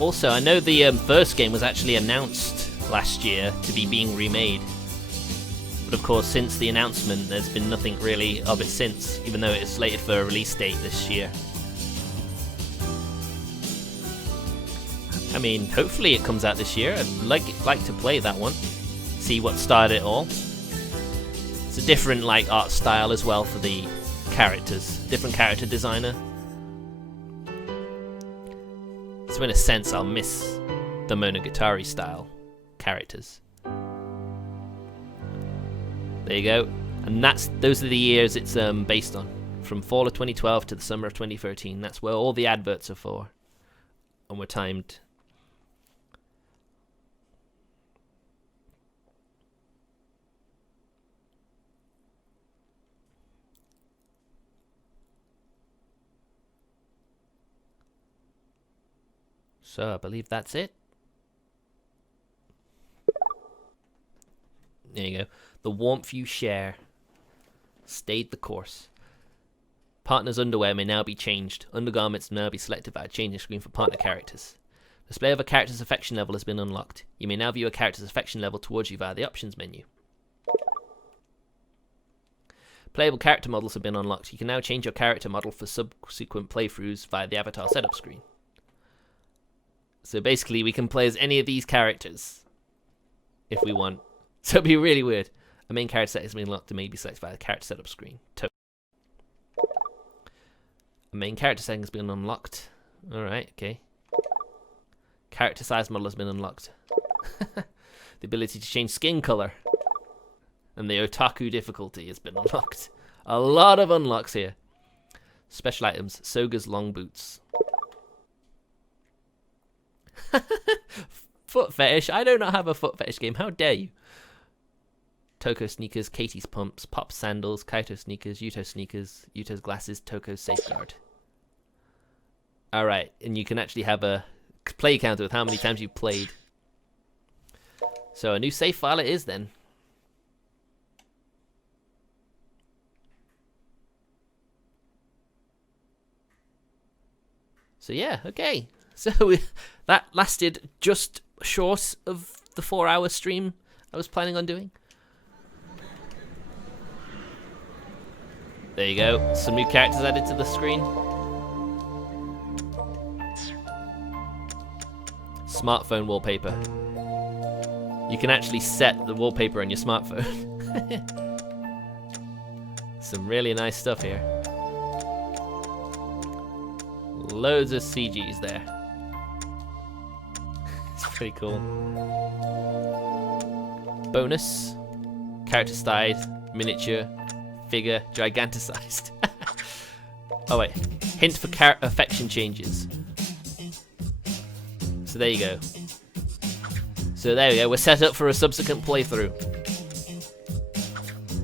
Also, I know the first game was actually announced last year to be being remade. But of course, since the announcement, there's been nothing really of it since, even though it's slated for a release date this year. I mean, hopefully it comes out this year. I'd like to play that one, see what started it all. It's a different art style as well for the characters, different character designer. So in a sense, I'll miss the Monogatari style characters. There you go, and those are the years it's based on, from fall of 2012 to the summer of 2013. That's where all the adverts are for, and we're timed. So I believe that's it. There you go. The warmth you share stayed the course. Partner's underwear may now be changed. Undergarments may now be selected via changing screen for partner characters. Display of a character's affection level has been unlocked. You may now view a character's affection level towards you via the options menu. Playable character models have been unlocked. You can now change your character model for subsequent playthroughs via the avatar setup screen. So basically, we can play as any of these characters if we want. So it'd be really weird. A main character set has been unlocked and may be selected via the character setup screen. A main character setting has been unlocked. Alright, okay. Character size model has been unlocked. The ability to change skin color. And the otaku difficulty has been unlocked. A lot of unlocks here. Special items. Soga's long boots. Foot fetish? I do not have a foot fetish game. How dare you? Tohko sneakers, Katie's pumps, Pop sandals, Kaito sneakers, Yuto sneakers, Yuto's glasses, Tohko's safeguard. Alright, and you can actually have a play counter with how many times you've played. So a new save file it is then. So yeah, okay. So that lasted just short of the 4-hour stream I was planning on doing. There you go, some new characters added to the screen. Smartphone wallpaper. You can actually set the wallpaper on your smartphone. Some really nice stuff here. Loads of CGs there. It's pretty cool. bonus. Character size, miniature, figure, giganticized. Oh wait, hint for affection changes. So there you go. So there we go, we're set up for a subsequent playthrough.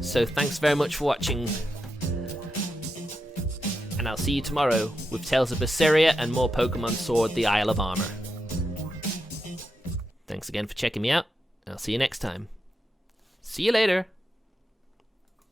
So thanks very much for watching. And I'll see you tomorrow with Tales of Berseria and more Pokemon Sword: The Isle of Armor. Thanks again for checking me out, and I'll see you next time. See you later!